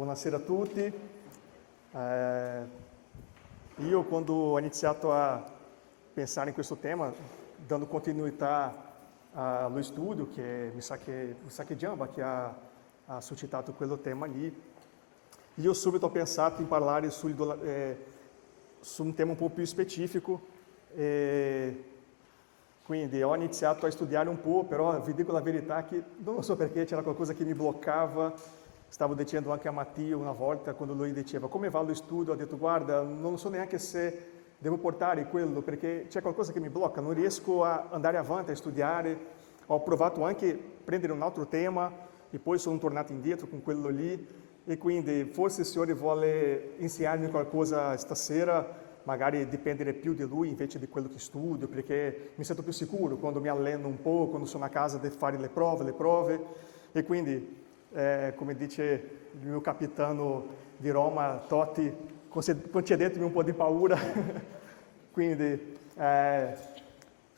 Buonasera a tutti. Io quando ho iniziato a pensare in questo tema, dando continuità allo studio, che mi sa che Giamba che ha suscitato quello tema lì, io subito ho pensato in parlare su un tema un po' più specifico, quindi ho iniziato a studiare un po', però vi dico la verità che non so perché c'era qualcosa che mi bloccava. Stavo dicendo anche a Matteo una volta, quando lui diceva come va lo studio, ho detto guarda, non so neanche se devo portare quello, perché c'è qualcosa che mi blocca, non riesco a andare avanti a studiare. Ho provato anche a prendere un altro tema e poi sono tornato indietro con quello lì, e quindi forse il Signore vuole insegnarmi qualcosa stasera, magari dipendere più di Lui invece di quello che studio, perché mi sento più sicuro quando mi alleno un po', quando sono a casa devo fare le prove, e quindi come dice il mio capitano di Roma, Totti, concedetemi un po' di paura. Quindi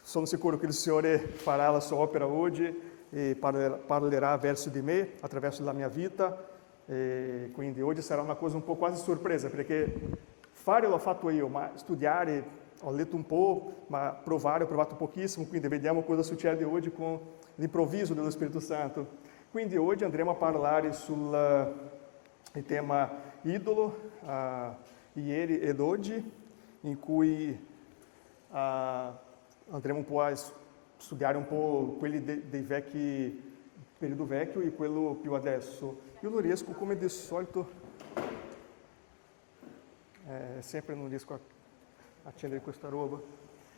sono sicuro che il Signore farà la sua opera oggi e parlerà verso di me, attraverso la mia vita, e quindi oggi sarà una cosa un po' quasi sorpresa, perché fare l'ho fatto io, ma studiare ho letto un po', ma provare ho provato pochissimo, quindi vediamo cosa succede oggi con l'improvviso dello Spirito Santo. Quindi oggi andremo a parlare sul tema idolo, ieri ed oggi, in cui andremo un po' a studiare un po' quelli dei vecchi, periodo vecchio e quello più adesso. Io non riesco, come di solito, sempre non riesco a accendere questa roba.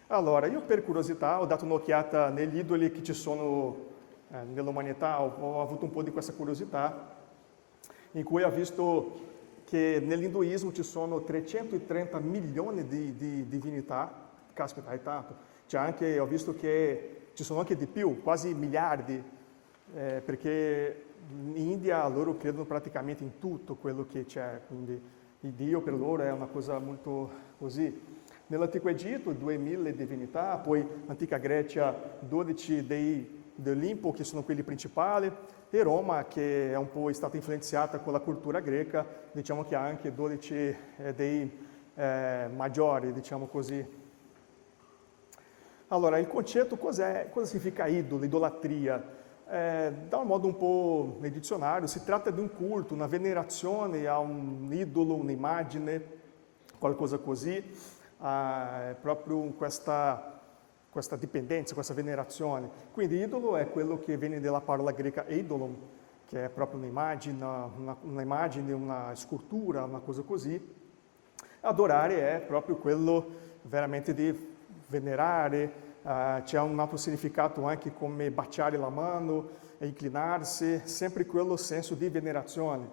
Allora, io per curiosità ho dato un'occhiata negli idoli che ci sono nell'umanità, ho avuto un po' di questa curiosità, in cui ho visto che nell'induismo ci sono 330 milioni di divinità. Caspita, è tanto. Ho visto che ci sono anche di più, quasi miliardi, perché in India loro credono praticamente in tutto quello che c'è, quindi il Dio per loro è una cosa molto così. Nell'antico Egitto 2000 divinità, poi antica Grecia 12 dei dell'Olimpo, che sono quelli principali, e Roma, che è un po' stata influenzata con la cultura greca, diciamo che ha anche 12 dei maggiori, diciamo così. Allora, il concetto cosa significa idolo, idolatria? Da un modo un po' nel dizionario, si tratta di un culto, una venerazione a un idolo, un'immagine, qualcosa così, proprio questa dipendenza, questa venerazione. Quindi idolo è quello che viene dalla parola greca eidolon, che è proprio un'immagine, una scultura, una cosa così. Adorare è proprio quello veramente di venerare, c'è un altro significato anche come baciare la mano, inclinarsi, sempre quello senso di venerazione.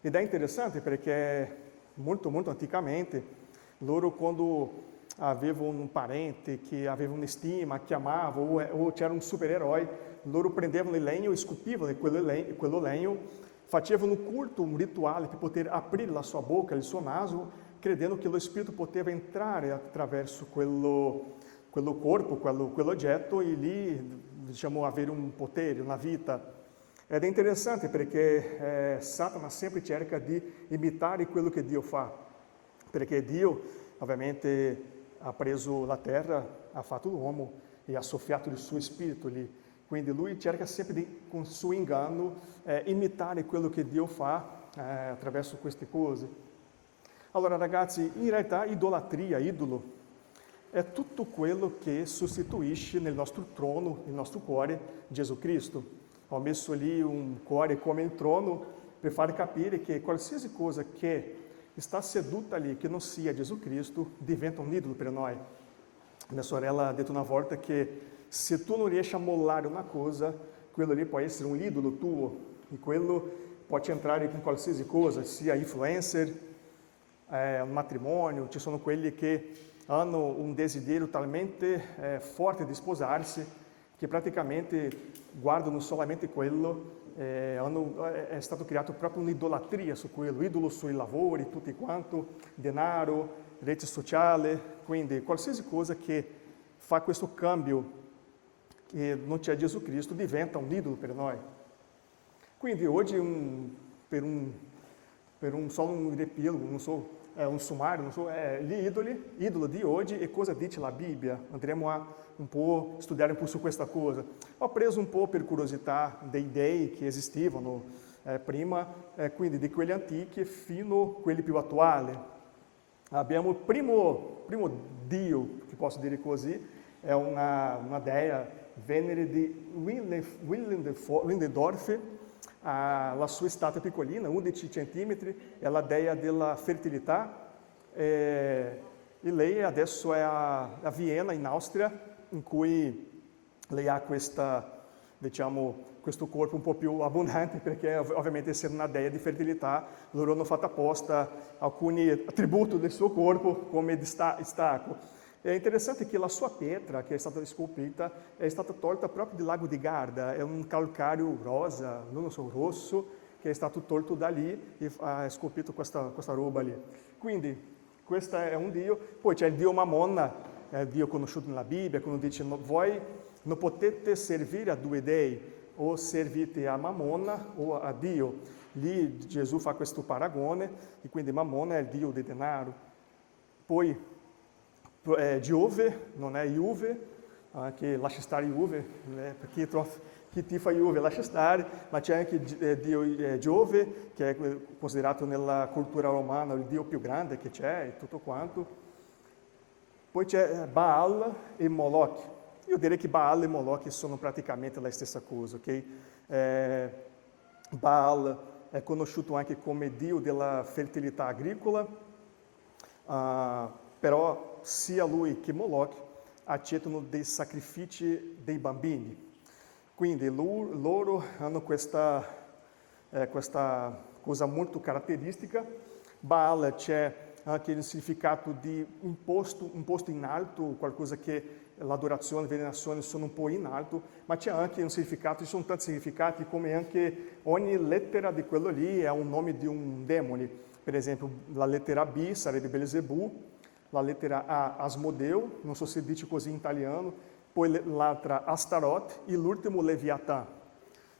Ed è interessante perché molto, molto anticamente, loro quando avevano un parente che aveva un'estima, chiamava, o c'era un supereroe, loro prendevano il legno e scupivano quello legno, facevano un culto, un rituale per poter aprire la sua bocca, il suo naso, credendo che lo spirito poteva entrare attraverso quello corpo, quell'oggetto, e lì, diciamo, avere un potere, una vita. Ed è interessante perché Satana sempre cerca di imitare quello che Dio fa, perché Dio ovviamente ha preso la terra, ha fatto l'uomo e ha soffiato il suo spirito lì. Quindi lui cerca sempre con il suo inganno, imitare quello che Dio fa attraverso queste cose. Allora ragazzi, in realtà idolatria, idolo, è tutto quello che sostituisce nel nostro trono, nel nostro cuore, Gesù Cristo. Ho messo lì un cuore come il trono per far capire che qualsiasi cosa che está seduta lì, che non sia Gesù Cristo, diventa un idolo per noi. Mia sorella ha detto una volta che se tu non riesci a mollare una cosa, quello lì può essere un idolo tuo, e quello può entrare con qualsiasi cosa, sia influencer, un matrimonio. Ci sono quelli che hanno un desiderio talmente forte di sposarsi che praticamente guardano solamente quello. È stato creato proprio un'idolatria su quello, idolo sui lavori, tutti quanto, denaro, rete sociale, quindi qualsiasi cosa che fa questo cambio, che non c'è Gesù Cristo, diventa un idolo per noi. Quindi oggi, per só un riepilogo, non so, un sommario, non so, gli idolo di oggi e cosa dice la Bibbia. Andremo a un po' studiare un po' su questa cosa. Ho preso un po' per curiosità dei dei che esistivano prima, quindi di quelli antichi fino a quelli più attuali. Abbiamo il primo dio, che posso dire così, è una dea Venere di Willendorf. La sua statua piccolina, 11 centimetri, è la dea della fertilità. E lei adesso è a Vienna, in Austria, in cui lei ha questo corpo un po' più abbondante, perché ovviamente essendo una dea di fertilità, loro hanno fatto apposta alcuni attributi del suo corpo come distacco. È interessante che la sua pietra, che è stata scolpita, è stata tolta proprio dal lago di Garda, è un calcario rosa, non so, rosso, che è stato tolto da lì e ha scolpito questa roba lì. Quindi questo è un dio. Poi c'è il dio Mammona, è il dio conosciuto nella Bibbia, quando dice voi non potete servire a due dei, o servite a Mammona o a Dio. Lì Gesù fa questo paragone, e quindi Mammona è il dio del denaro. Poi Giove, non è Juve, che lascia stare Juve, perché chi tifa Juve lascia stare, ma c'è anche Dio Giove, che è considerato nella cultura romana il dio più grande che c'è e tutto quanto. Poi c'è Baal e Moloch. Io direi che Baal e Moloch sono praticamente la stessa cosa, ok? Baal è conosciuto anche come dio della fertilità agricola, però sia lui che Moloch accettano dei sacrifici dei bambini. Quindi loro hanno questa cosa molto caratteristica. Baal c'è anche il significato di un posto in alto, qualcosa che l'adorazione e la venerazione sono un po' in alto, ma c'è anche un significato, ci sono tanti significati, come anche ogni lettera di quello lì è un nome di un demone. Per esempio, la lettera B sarebbe Belzebù, la lettera A, Asmodeu, non so se dice così in italiano, poi l'altra Astaroth e l'ultimo Leviatã,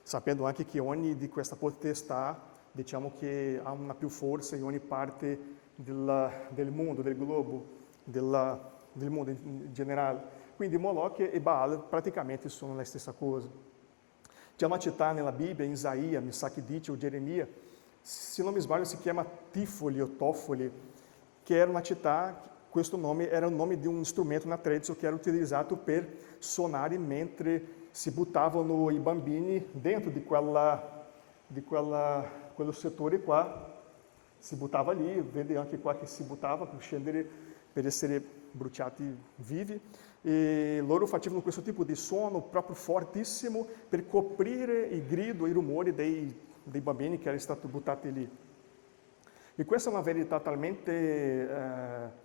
sapendo anche che ogni di questa potestà, diciamo che ha una più forza in ogni parte del mondo, del globo, del mondo in generale. Quindi Moloch e Baal praticamente sono la stessa cosa. C'è una città nella Bibbia, in Isaia, mi sa che dice, o Geremia, se non mi sbaglio si chiama Tifoli o Tofoli, che era una città. Questo nome era il nome di un strumento, un attrezzo che era utilizzato per suonare mentre si buttavano i bambini dentro di quello settore qua. Si buttava lì, vede anche qua che si buttava per scendere, per essere bruciati vivi. E loro facevano questo tipo di suono proprio fortissimo per coprire il grido e i rumori dei bambini che erano stati buttati lì. E questa è una verità talmente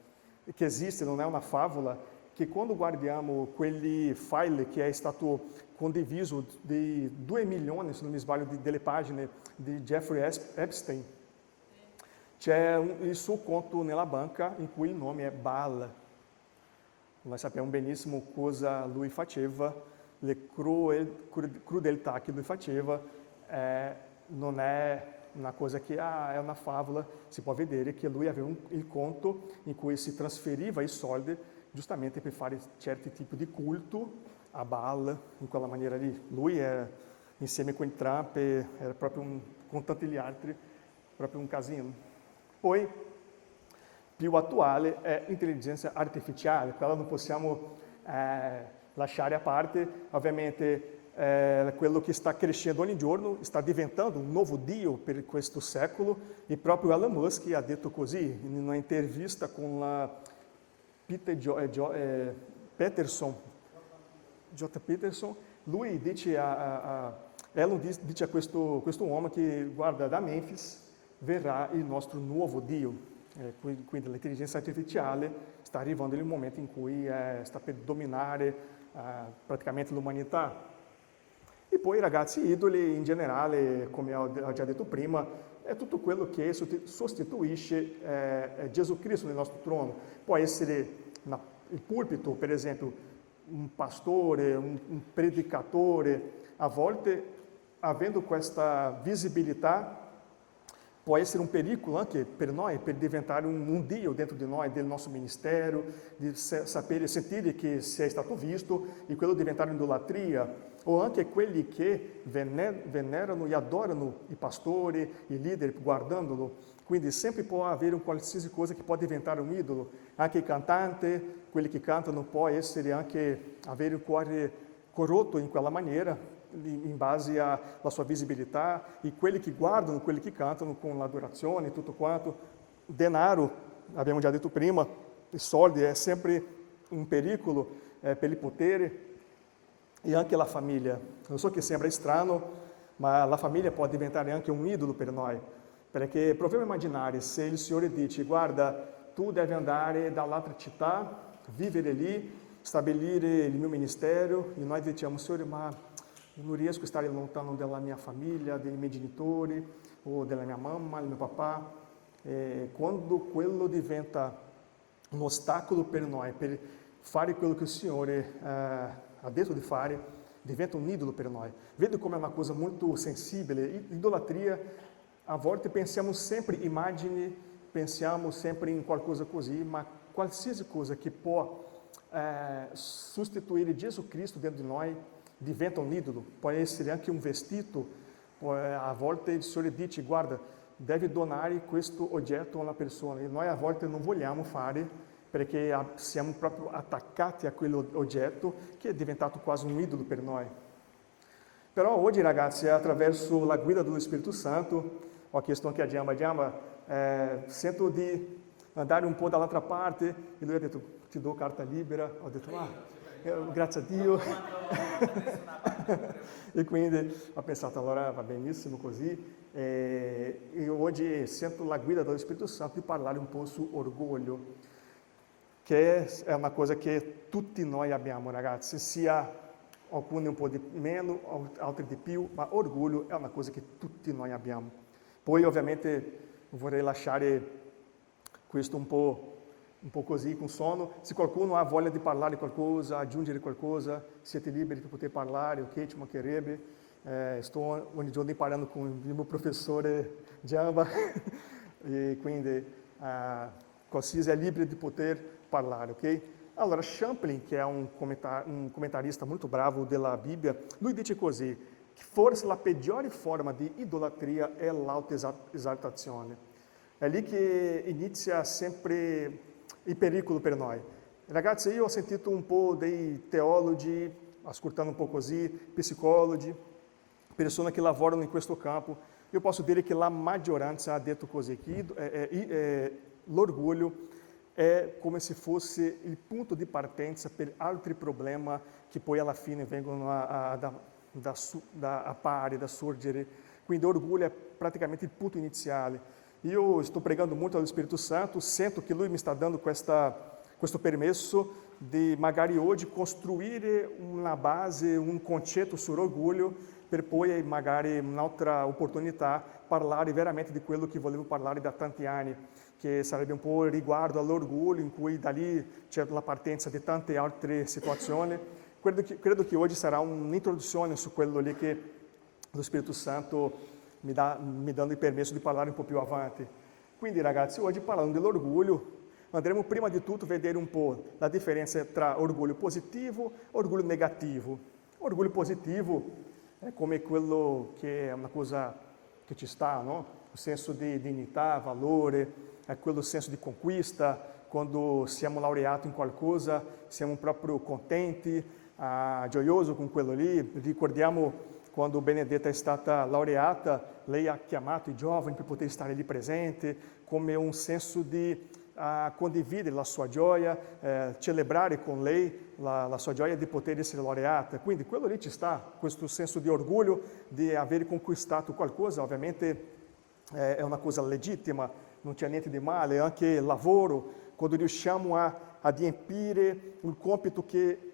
che esiste, non è una favola, che quando guardiamo quegli file che è stato condiviso di 2 milioni, se non mi sbaglio, delle pagine di Jeffrey Epstein, c'è il suo conto nella banca in cui il nome è Baal. Noi sappiamo benissimo cosa lui faceva, le crudeltà che lui faceva, non è una cosa che è una favola, si può vedere che lui aveva il conto in cui si trasferiva i soldi giustamente per fare certi tipi di culto a Baal, in quella maniera lì. Lui insieme con Trump era proprio con tanti gli altri, proprio un casino. Poi, più attuale è l'intelligenza artificiale, quella non possiamo lasciare a parte, ovviamente quello che sta crescendo ogni giorno, sta diventando un nuovo dio per questo secolo, e proprio Elon Musk ha detto così, in una intervista con la J. Peterson, lui dice Elon dice a questo uomo che, guarda, da Memphis verrà il nostro nuovo dio. Quindi l'intelligenza artificiale sta arrivando nel momento in cui sta per dominare praticamente l'umanità. E poi ragazzi, idoli in generale, come ho già detto prima, è tutto quello che sostituisce Gesù Cristo nel nostro trono. Può essere il pulpito, per esempio, un pastore, un predicatore, a volte avendo questa visibilità può essere un pericolo anche per noi, per diventare un Dio dentro di noi, del nostro ministero, di sapere, sentire che sei stato visto e quello diventare idolatria, o anche quelli che venerano e adorano i pastori, i leader, guardandolo. Quindi sempre può avere un qualsiasi cosa che può diventare un idolo. Anche il cantante, quelli che cantano, può essere anche avere il cuore corrotto in quella maniera, in base alla sua visibilità, e quelli che guardano, quelli che cantano con l'adorazione e tutto quanto. Denaro, abbiamo già detto prima, i soldi è sempre un pericolo per il potere, e anche la famiglia. Lo so che sembra strano, ma la famiglia può diventare anche un idolo per noi, perché proviamo a immaginare se il Signore dice: guarda, tu devi andare dall'altra città, vivere lì, stabilire il mio ministero, e noi diciamo: Signore, ma io non riesco a stare lontano dalla mia famiglia, dei miei genitori, o della mia mamma, del mio papà. Quando quello diventa un ostacolo per noi, per fare quello che il Signore ha detto di fare, diventa un idolo per noi. Vede come è una cosa molto sensibile. Idolatria, a volte pensiamo sempre in immagini, pensiamo sempre in qualcosa così, ma qualsiasi cosa che può sostituire Gesù Cristo dentro di noi diventa un idolo. Può essere anche un vestito. A volte il Signore dice: guarda, devi donare questo oggetto a una persona, e noi a volte non vogliamo fare perché siamo proprio attaccati a quell'oggetto che è diventato quasi un idolo per noi. Però oggi, ragazzi, attraverso la guida dello Spirito Santo, ho chiesto anche a Giamba, sento di andare un po' dall'altra parte, e lui ha detto: ti do carta libera. Ho detto: grazie a Dio. E quindi ho pensato: allora va benissimo così. E oggi sento la guida dello Spirito Santo di parlare un po' su orgoglio, che è una cosa che tutti noi abbiamo, ragazzi, sia alcuni un po' di meno, altri di più, ma orgoglio è una cosa che tutti noi abbiamo. Poi ovviamente vorrei lasciare questo un po' così, con sono. Se qualcuno ha voglia di parlare qualcosa, aggiungere qualcosa, siete liberi di poter parlare, ok, ci mancherebbe. Sto ogni giorno imparando con il mio professore Giamba, e quindi qualsiasi è libero di poter parlare, ok? Allora, Champlin, che è un comentarista molto bravo della Bibbia, lui dice così: che forse la peggiore forma di idolatria è l'autoesaltazione. È lì che inizia sempre il pericolo per noi. Ragazzi, io ho sentito un po' dei teologi, ascoltando un po' così, psicologi, persone che lavorano in questo campo. Io posso dire che la maggioranza ha detto così, che l'orgoglio è come se fosse il punto di partenza per altri problemi che poi alla fine vengono da appare, da sorgere. Quindi orgoglio è praticamente il punto iniziale. Io sto pregando molto allo Spirito Santo, sento che Lui mi sta dando questo permesso di magari oggi costruire una base, un concetto sull'orgoglio, per poi magari un'altra opportunità parlare veramente di quello che volevo parlare da tanti anni, che sarebbe un po' riguardo all'orgoglio, in cui da lì c'è la partenza di tante altre situazioni. Credo che oggi sarà un'introduzione su quello lì che lo Spirito Santo mi dando il permesso di parlare un po' più avanti. Quindi, ragazzi, oggi parlando dell'orgoglio, andremo prima di tutto a vedere un po' la differenza tra orgoglio positivo e orgoglio negativo. Orgoglio positivo è come quello che è una cosa che ci sta, no? Il senso di dignità, valore, è quello senso di conquista. Quando siamo laureati in qualcosa, siamo proprio contenti, gioiosi con quello lì. Ricordiamo quando Benedetta è stata laureata, lei ha chiamato i giovani per poter stare lì presente, come un senso di condividere la sua gioia, celebrare con lei la sua gioia di poter essere laureata. Quindi quello lì ci sta, questo senso di orgoglio di aver conquistato qualcosa. Ovviamente è una cosa legittima, non c'è niente di male. Anche lavoro, quando riusciamo a adempiere un compito che,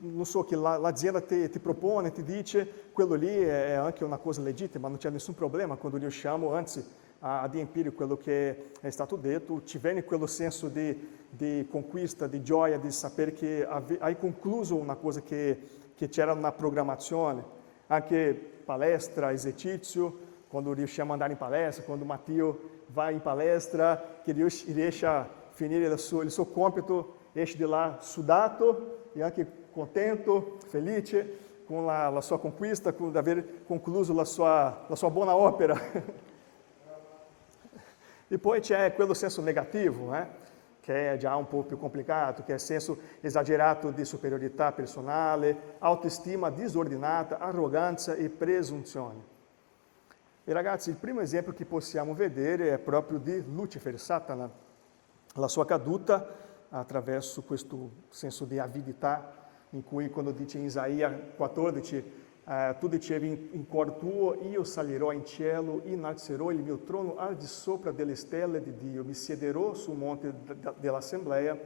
non so, che l'azienda ti propone, ti dice, quello lì è anche una cosa legittima, non c'è nessun problema quando riusciamo, anzi, a adempiere quello che è stato detto. Ci viene quello senso di conquista, di gioia, di sapere che hai concluso una cosa che c'era una programmazione, anche palestra, esercizio. quando riusciamo ad andare in palestra, quando Matteo va in palestra, che riesce a finire il suo compito, esce di là sudato e anche contento, felice con la sua conquista, con aver concluso la sua buona opera. E poi c'è quello senso negativo, che è già un po' più complicato, che è il senso esagerato di superiorità personale, autostima disordinata, arroganza e presunzione. E ragazzi, il primo esempio che possiamo vedere è proprio di Lucifer, Satana, la sua caduta attraverso questo senso di avidità, in cui quando dice in Isaia 14, tu dicevi in cuor tuo, io salirò in cielo, innalzerò il mio trono al di sopra delle stelle di Dio, mi siederò sul monte dell'assemblea,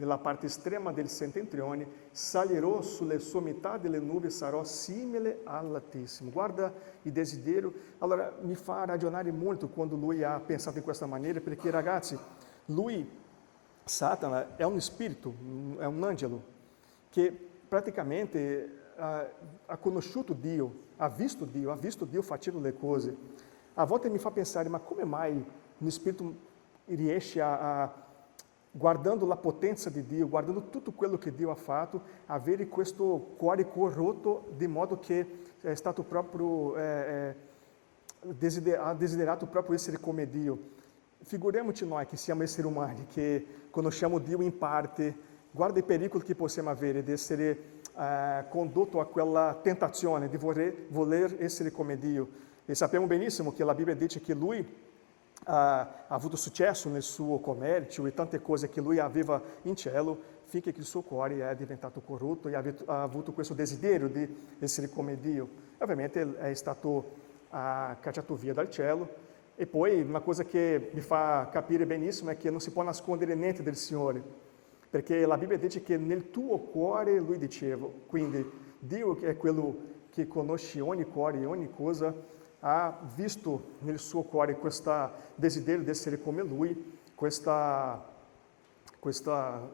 nella parte estrema del settentrione, salirò sulle sommità delle nubi, sarò simile all'Altissimo. Guarda il desiderio. Allora, mi fa ragionare molto quando lui ha pensato in questa maniera, perché ragazzi, lui, Satana, è un spirito, è un angelo, che praticamente ha conosciuto Dio, ha visto Dio facendo le cose. A volte mi fa pensare, ma come mai un spirito riesce guardando la potenza di Dio, guardando tutto quello che Dio ha fatto, avere questo cuore corrotto, di modo che è stato proprio, ha desiderato proprio essere come Dio. Figuriamoci noi che siamo esseri umani, che conosciamo Dio in parte, guarda i pericoli che possiamo avere di essere condotto a quella tentazione di voler essere come Dio. E sappiamo benissimo che la Bibbia dice che lui ha avuto successo nel suo commercio e tante cose che lui aveva in cielo, finché il suo cuore è diventato corrotto e ha avuto questo desiderio di essere come Dio. E ovviamente è stato cacciato via dal cielo. E poi una cosa che mi fa capire benissimo è che non si può nascondere niente del Signore, perché la Bibbia dice che nel tuo cuore, lui diceva, quindi Dio è quello che conosce ogni cuore e ogni cosa, ha visto nel suo cuore questo desiderio di essere come lui, questo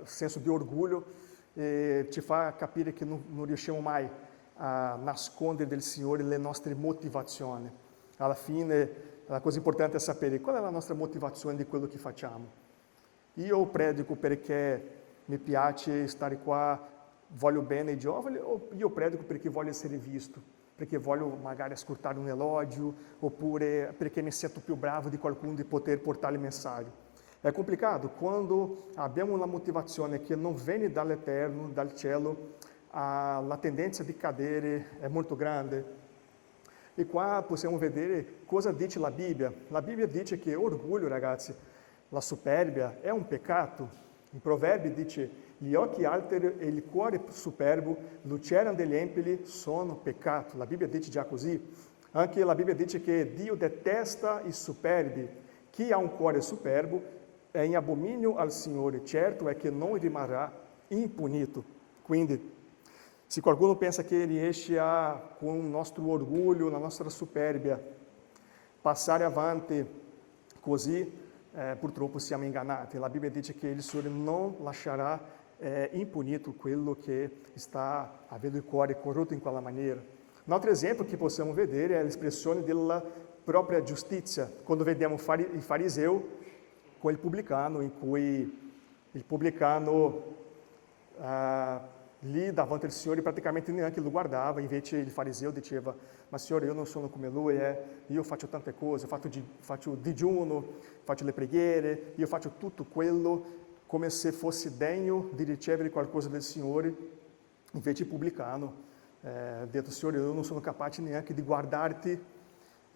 senso di orgoglio, e ci fa capire che non riusciamo mai a nascondere del Signore le nostre motivazioni. Alla fine, la cosa importante è sapere qual è la nostra motivazione di quello che facciamo. Io predico perché mi piace stare qua, voglio bene ai giovani, o io predico perché voglio essere visto, perché voglio magari ascoltare un elogio, oppure perché mi sento più bravo di qualcuno di poter portare il messaggio. È complicato quando abbiamo una motivazione che non viene dall'Eterno, dal cielo, la tendenza di cadere è molto grande. E qua possiamo vedere cosa dice la Bibbia. La Bibbia dice che orgoglio, ragazzi, la superbia è un peccato. In Proverbi dice, gli occhi alteri e il cuore superbo, lucerano degli empili, sono peccato. La Bibbia dice già così. Anche la Bibbia dice che Dio detesta i superbi. Chi ha un cuore superbo è in abominio al Signore. Certo è che non rimarrà impunito. Quindi, se qualcuno pensa che riesce con il nostro orgoglio, la nostra superbia, passare avanti così, purtroppo siamo ingannati. La Bibbia dice che il Signore non lascerà impunito quello che sta avendo il cuore corrotto in quella maniera. Un altro esempio che possiamo vedere è l'espressione della propria giustizia, quando vediamo il fariseo con il pubblicano, in cui il pubblicano lì davanti al Signore praticamente neanche lo guardava, invece il fariseo diceva, ma Signore, io non sono come lui, io faccio tante cose, faccio digiuno, faccio le preghiere, io faccio tutto quello come se fosse degno di ricevere qualcosa del Signore. Invece il pubblicano ha detto, Signore, io non sono capace neanche di guardarti,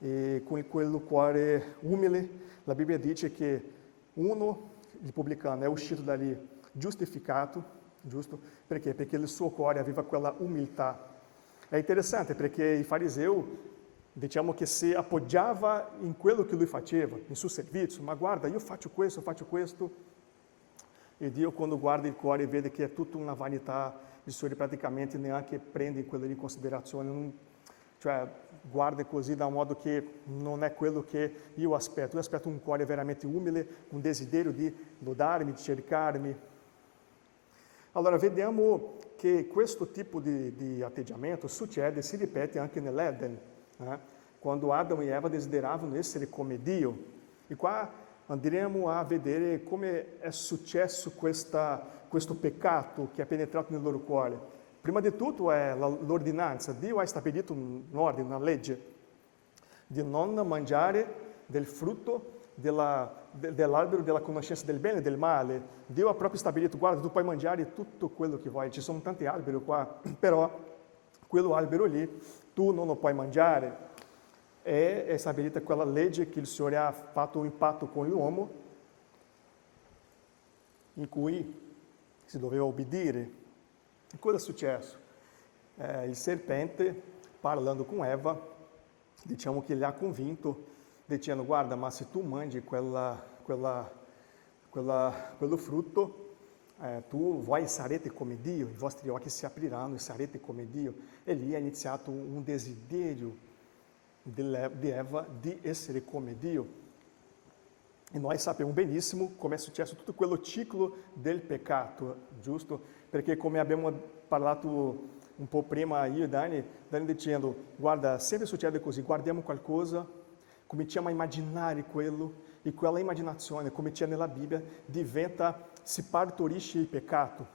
e con quello cuore umile. La Bibbia dice che il pubblicano, è uscito da lì giustificato, giusto? Perché? Perché il suo cuore aveva quella umiltà. È interessante perché il fariseo, diciamo che si appoggiava in quello che lui faceva, nel suo servizio, ma guarda, io faccio questo, e Dio quando guarda il cuore vede che è tutta una vanità, il Signore praticamente neanche prende quello in considerazione, cioè guarda così da un modo che non è quello che io aspetto un cuore veramente umile, un desiderio di lodarmi, di cercarmi. Allora vediamo che questo tipo di atteggiamento si ripete anche nell'Eden. quando Adamo e Eva desideravano essere come Dio. E qua andremo a vedere come è successo questo peccato che è penetrato nel loro cuore. Prima di tutto è l'ordinanza. Dio ha stabilito un'ordine, una legge, di non mangiare del frutto dell'albero della conoscenza del bene e del male. Dio ha proprio stabilito, guarda, tu puoi mangiare tutto quello che vuoi, ci sono tanti alberi qua, però quello albero lì tu non lo puoi mangiare. È stabilita quella legge che il Signore ha fatto un patto con l'uomo, in cui si doveva obbedire. E cosa è successo? Il serpente, parlando con Eva, diciamo che le ha convinto, dicendo, guarda, ma se tu mangi quello frutto, tu sarete come Dio, i vostri occhi si apriranno e sarete come Dio. E lì è iniziato un desiderio di Eva di essere come Dio. E noi sappiamo benissimo come è successo tutto quello ciclo del peccato, giusto? Perché come abbiamo parlato un po' prima io e Dani dicendo, guarda, sempre succede così, guardiamo qualcosa, cominciamo a immaginare quello, e quella immaginazione, come c'è nella Bibbia, si partorisce il peccato,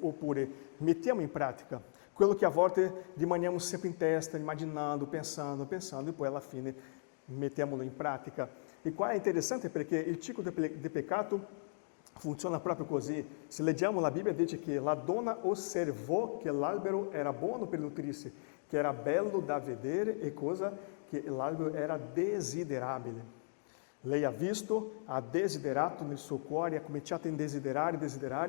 oppure mettiamo in pratica quello che a volte rimaniamo sempre in testa, immaginando, pensando, e poi alla fine mettiamolo in pratica. E qua è interessante perché il ciclo di peccato funziona proprio così. Se leggiamo la Bibbia dice che la donna osservò che l'albero era buono per nutrirsi, che era bello da vedere e che l'albero era desiderabile. Lei ha visto, ha desiderato nel suo cuore, ha cominciato a desiderare,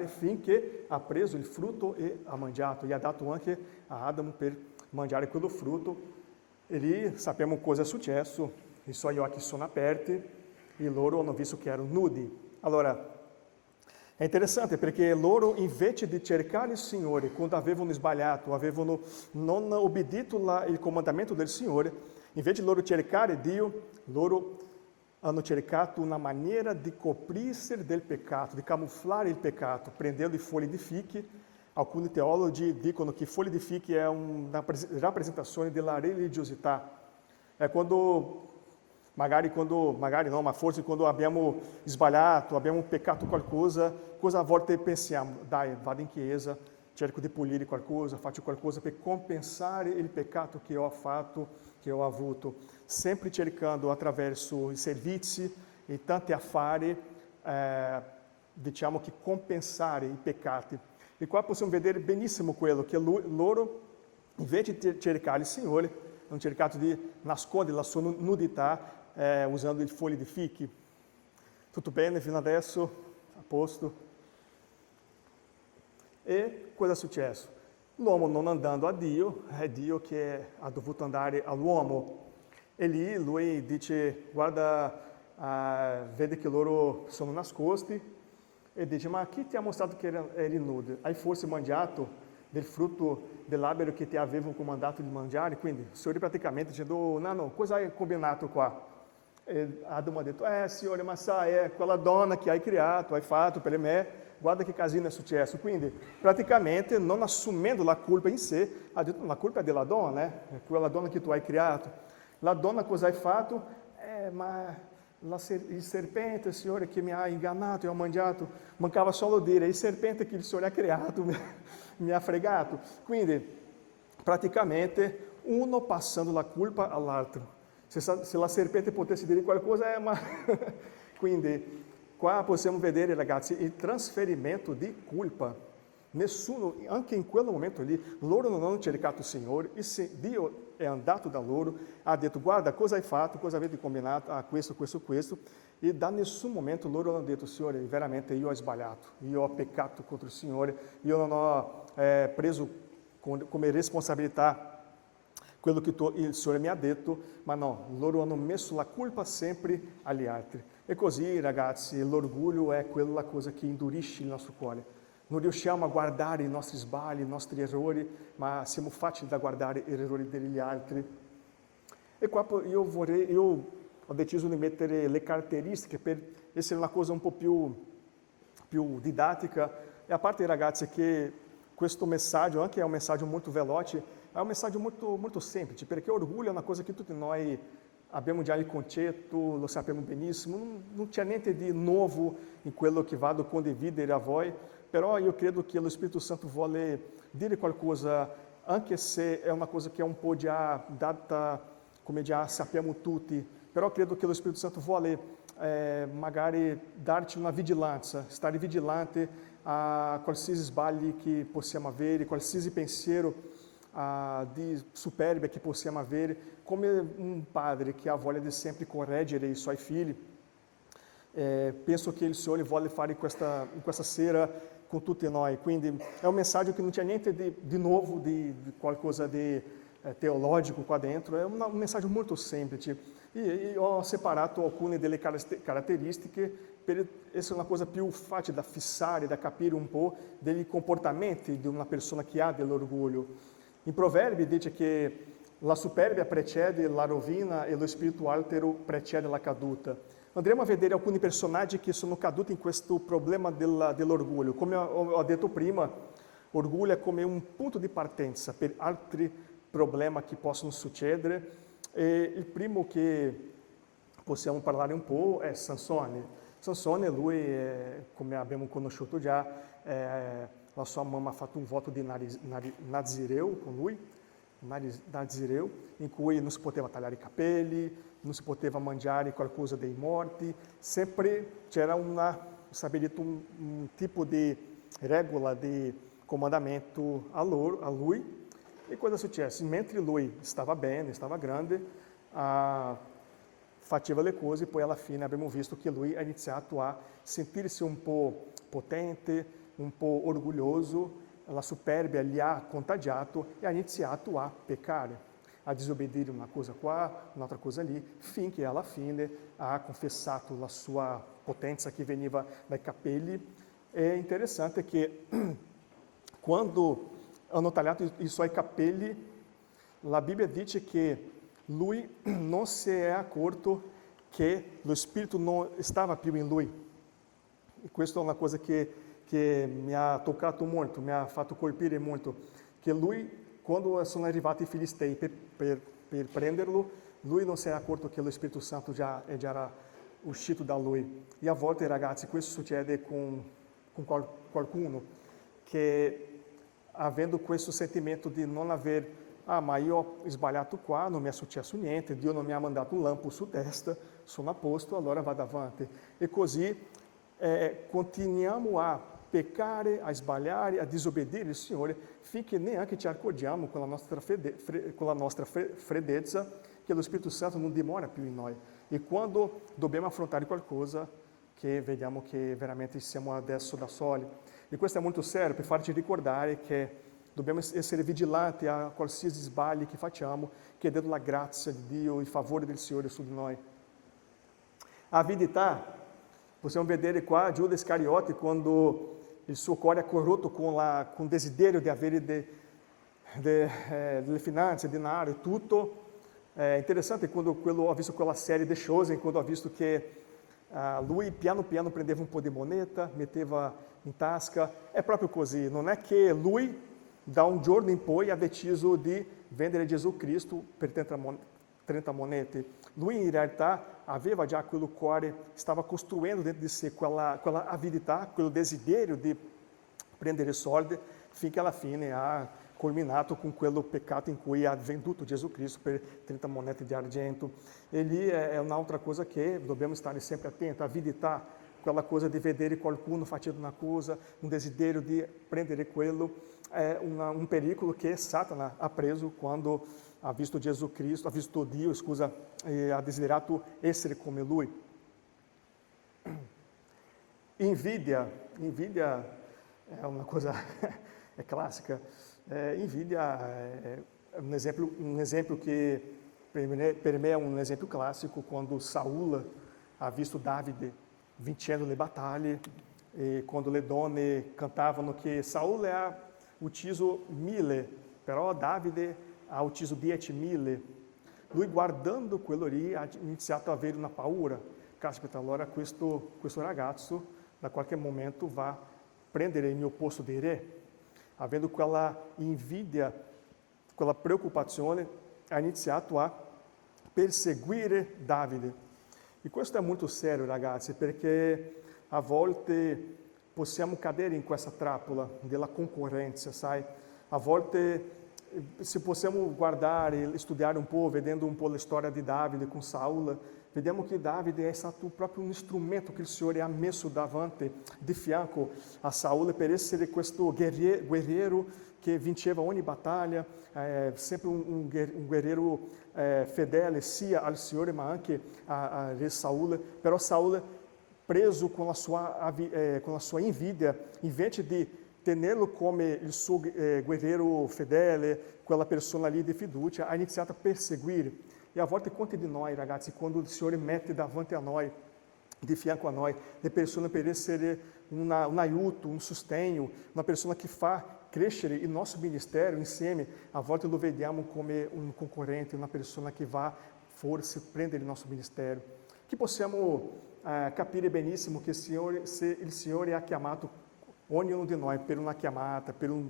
finché ha preso il frutto e ha mangiato. E ha dato anche a Adamo per mangiare quello frutto. E lì sappiamo cosa è successo. I suoi occhi sono aperti e loro hanno visto che erano nudi. Allora, è interessante perché loro, invece di cercare il Signore, quando avevano sbagliato, avevano non obbedito il comandamento del Signore, invece di loro cercare Dio, loro hanno cercato una maniera di coprirsi del peccato, di camuflare il peccato, prendendo i fogli di fichi. Alcuni teologi dicono che fogli di fichi è una rappresentazione della religiosità. È magari no, ma forse quando abbiamo sbagliato, abbiamo peccato qualcosa, cosa a volte pensiamo? Dai, vado in chiesa, cerco di pulire qualcosa, faccio qualcosa per compensare il peccato che ho fatto, che ho avuto, sempre cercando attraverso i servizi e tanti affari, diciamo che compensare i peccati. E qua possiamo vedere benissimo quello che loro, invece di cercare il Signore, hanno cercato di nascondere la sua nudità usando i fogli di fichi. Tutto bene fino adesso? A posto? E cosa è successo? L'uomo non andando a Dio, è Dio che ha dovuto andare all'uomo. E lì lui dice, guarda, vede che loro sono nascosti e dice, ma chi ti ha mostrato che eri nudo? Hai forse mangiato del frutto dell'albero che ti avevo comandato di mangiare? Quindi il Signore praticamente dicendo, no, cosa hai combinato qua? E Adamo ha detto, Signore, ma sai, è quella donna che hai creato, hai fatto per me, guarda che casino è successo. Quindi, praticamente, non assumendo la colpa in sé, ha detto, la colpa è della donna, è quella donna che tu hai creato. La donna cosa hai fatto? Ma il serpente, Signore, che mi ha ingannato e ho mangiato, mancava solo dire, il serpente che il Signore ha creato mi ha fregato. Quindi, praticamente, uno passando la colpa all'altro. Se la serpente potesse dire qualcosa, ma... Quindi, qua possiamo vedere, ragazzi, il trasferimento di colpa. Nessuno, anche in quel momento lì, loro non hanno cercato il Signore, e se Dio è andato da loro, ha detto, guarda, cosa hai fatto, cosa avete combinato, questo, e da nessun momento loro hanno detto, Signore, veramente io ho sbagliato, io ho peccato contro il Signore, io non ho preso come responsabilità quello che il Signore mi ha detto, ma no, loro hanno messo la colpa sempre agli altri. E così, ragazzi, l'orgoglio è quella cosa che indurisce il nostro cuore. Non riusciamo a guardare i nostri sbagli, i nostri errori, ma siamo facili da guardare gli errori degli altri. E qua io ho deciso di mettere le caratteristiche per essere una cosa un po' più didattica. E a parte, ragazzi, che questo messaggio, anche è un messaggio molto veloce, è un messaggio molto, molto semplice, perché orgoglio è una cosa che tutti noi abbiamo già il concetto, lo sappiamo benissimo, non c'è niente di nuovo in quello che vado a condividere a voi, però io credo che lo Spirito Santo vuole dire qualcosa, anche se è una cosa che è un po' già data, come già sappiamo tutti, però credo che lo Spirito Santo vuole magari darci una vigilanza, stare vigilante a qualsiasi sbagli che possiamo avere, qualsiasi pensiero di superbia che possiamo avere, come un padre che ha voglia di sempre correggere i suoi figli. Penso che il Signore vuole fare in questa sera con tutti noi, quindi è un messaggio che non c'è niente di nuovo, di qualcosa di teologico qua dentro, è un messaggio molto semplice. E ho separato alcune delle caratteristiche per essere una cosa più facile da fissare, da capire un po' dei comportamenti di una persona che ha dell'orgoglio. In Proverbi dice che la superbia precede la rovina e lo spirito altero precede la caduta. Andremo a vedere alcuni personaggi che sono caduti in questo problema dell'orgoglio. Come ho detto prima, orgoglio è come un punto di partenza per altri problemi che possono succedere. E il primo che possiamo parlare un po' è Sansone. Sansone, lui, come abbiamo conosciuto già, la sua mamma ha fatto un voto di Nazireu con lui, Nazireu, in cui non si poteva tagliare i capelli, non si poteva mangiare qualcosa dei morti, sempre c'era stabilito un tipo di regola, di comandamento a lui. E cosa successe? Mentre lui stava bene, stava grande, faceva le cose, poi alla fine abbiamo visto che lui ha iniziato a sentirsi un po' potente, un po' orgoglioso, la superbia gli ha contagiato e ha iniziato a peccare, a disobbedire una cosa qua, un'altra cosa lì, finché alla fine ha confessato la sua potenza che veniva dai capelli. È interessante che quando hanno tagliato i suoi capelli, la Bibbia dice che lui non si è accorto che lo Spirito non stava più in lui. E questa è una cosa che mi ha toccato molto, mi ha fatto colpire molto, che lui, quando sono arrivati i filistei per prenderlo, lui non si è accorto che lo Spirito Santo già era uscito da lui. E a volte, ragazzi, questo succede con qualcuno che, avendo questo sentimento di non aver, ma io ho sbagliato qua, non mi è successo niente, Dio non mi ha mandato un lampo su testa, sono a posto, allora vado avanti. E così continuiamo a peccare, a sbagliare, a disobbedire il Signore, finché neanche ci accorgiamo con la nostra freddezza che lo Spirito Santo non dimora più in noi. E quando dobbiamo affrontare qualcosa, che vediamo che veramente siamo adesso da soli. E questo è molto serio per farci ricordare che dobbiamo essere vigilanti a qualsiasi sbaglio che facciamo, chiedendo la grazia di Dio, il favore del Signore su di noi. Avidità, possiamo vedere qua Giuda Iscariote quando il suo cuore è corrotto con il desiderio di avere delle finanze, denaro e tutto. È interessante quando ho visto quella serie The Chosen, quando ho visto che lui piano piano prendeva un po' di moneta, metteva in tasca. È proprio così, non è che lui da un giorno in poi ha deciso di vendere Gesù Cristo per 30 monete. Lui in realtà aveva già quello cuore, stava costruendo dentro di sé quella avidità, quello desiderio di prendere soldi, finché alla fine ha culminato con quello peccato in cui ha venduto Gesù Cristo per 30 monete di argento. E lì è un'altra cosa che dobbiamo stare sempre attenti, avidità, quella cosa di vedere qualcuno facendo una cosa, un desiderio di prendere quello, è un pericolo che Satana ha preso quando ha visto Gesù Cristo, ha visto Dio, e ha desiderato essere come Lui. Invidia è una cosa è classica. Invidia è un esempio che per me è un esempio classico quando Saul ha visto Davide vincendo le battaglie e quando le donne cantavano che Saul ha ucciso 1000, però Davide ha ucciso 10.000. Lui guardando quello lì ha iniziato a avere una paura. Caspita, allora questo ragazzo da qualche momento va a prendere il mio posto di re. Avendo quella invidia, quella preoccupazione, ha iniziato a perseguire Davide. E questo è molto serio, ragazzi, perché a volte possiamo cadere in questa trappola della concorrenza, sai? A volte, se possiamo guardare e studiare un po', vedendo un po' la storia di Davide con Saul, vediamo che Davide è stato proprio un strumento che il Signore ha messo davanti, di fianco a Saul, per essere questo guerriero che vinceva ogni battaglia, sempre un guerriero fedele sia al Signore ma anche a re Saul. Però Saul, preso con la sua invidia, invece di tenerlo come il suo guerriero fedele, quella persona lì di fiducia, ha iniziato a perseguire. E a volte quanti di noi, ragazzi, quando il Signore mette davanti a noi, di fianco a noi, le persone per essere un aiuto, un sostegno, una persona che fa crescere il nostro ministero insieme, a volte lo vediamo come un concorrente, una persona che va forse prendere il nostro ministero. Che possiamo capire benissimo che se il Signore ha chiamato ognuno di noi per una chiamata, per un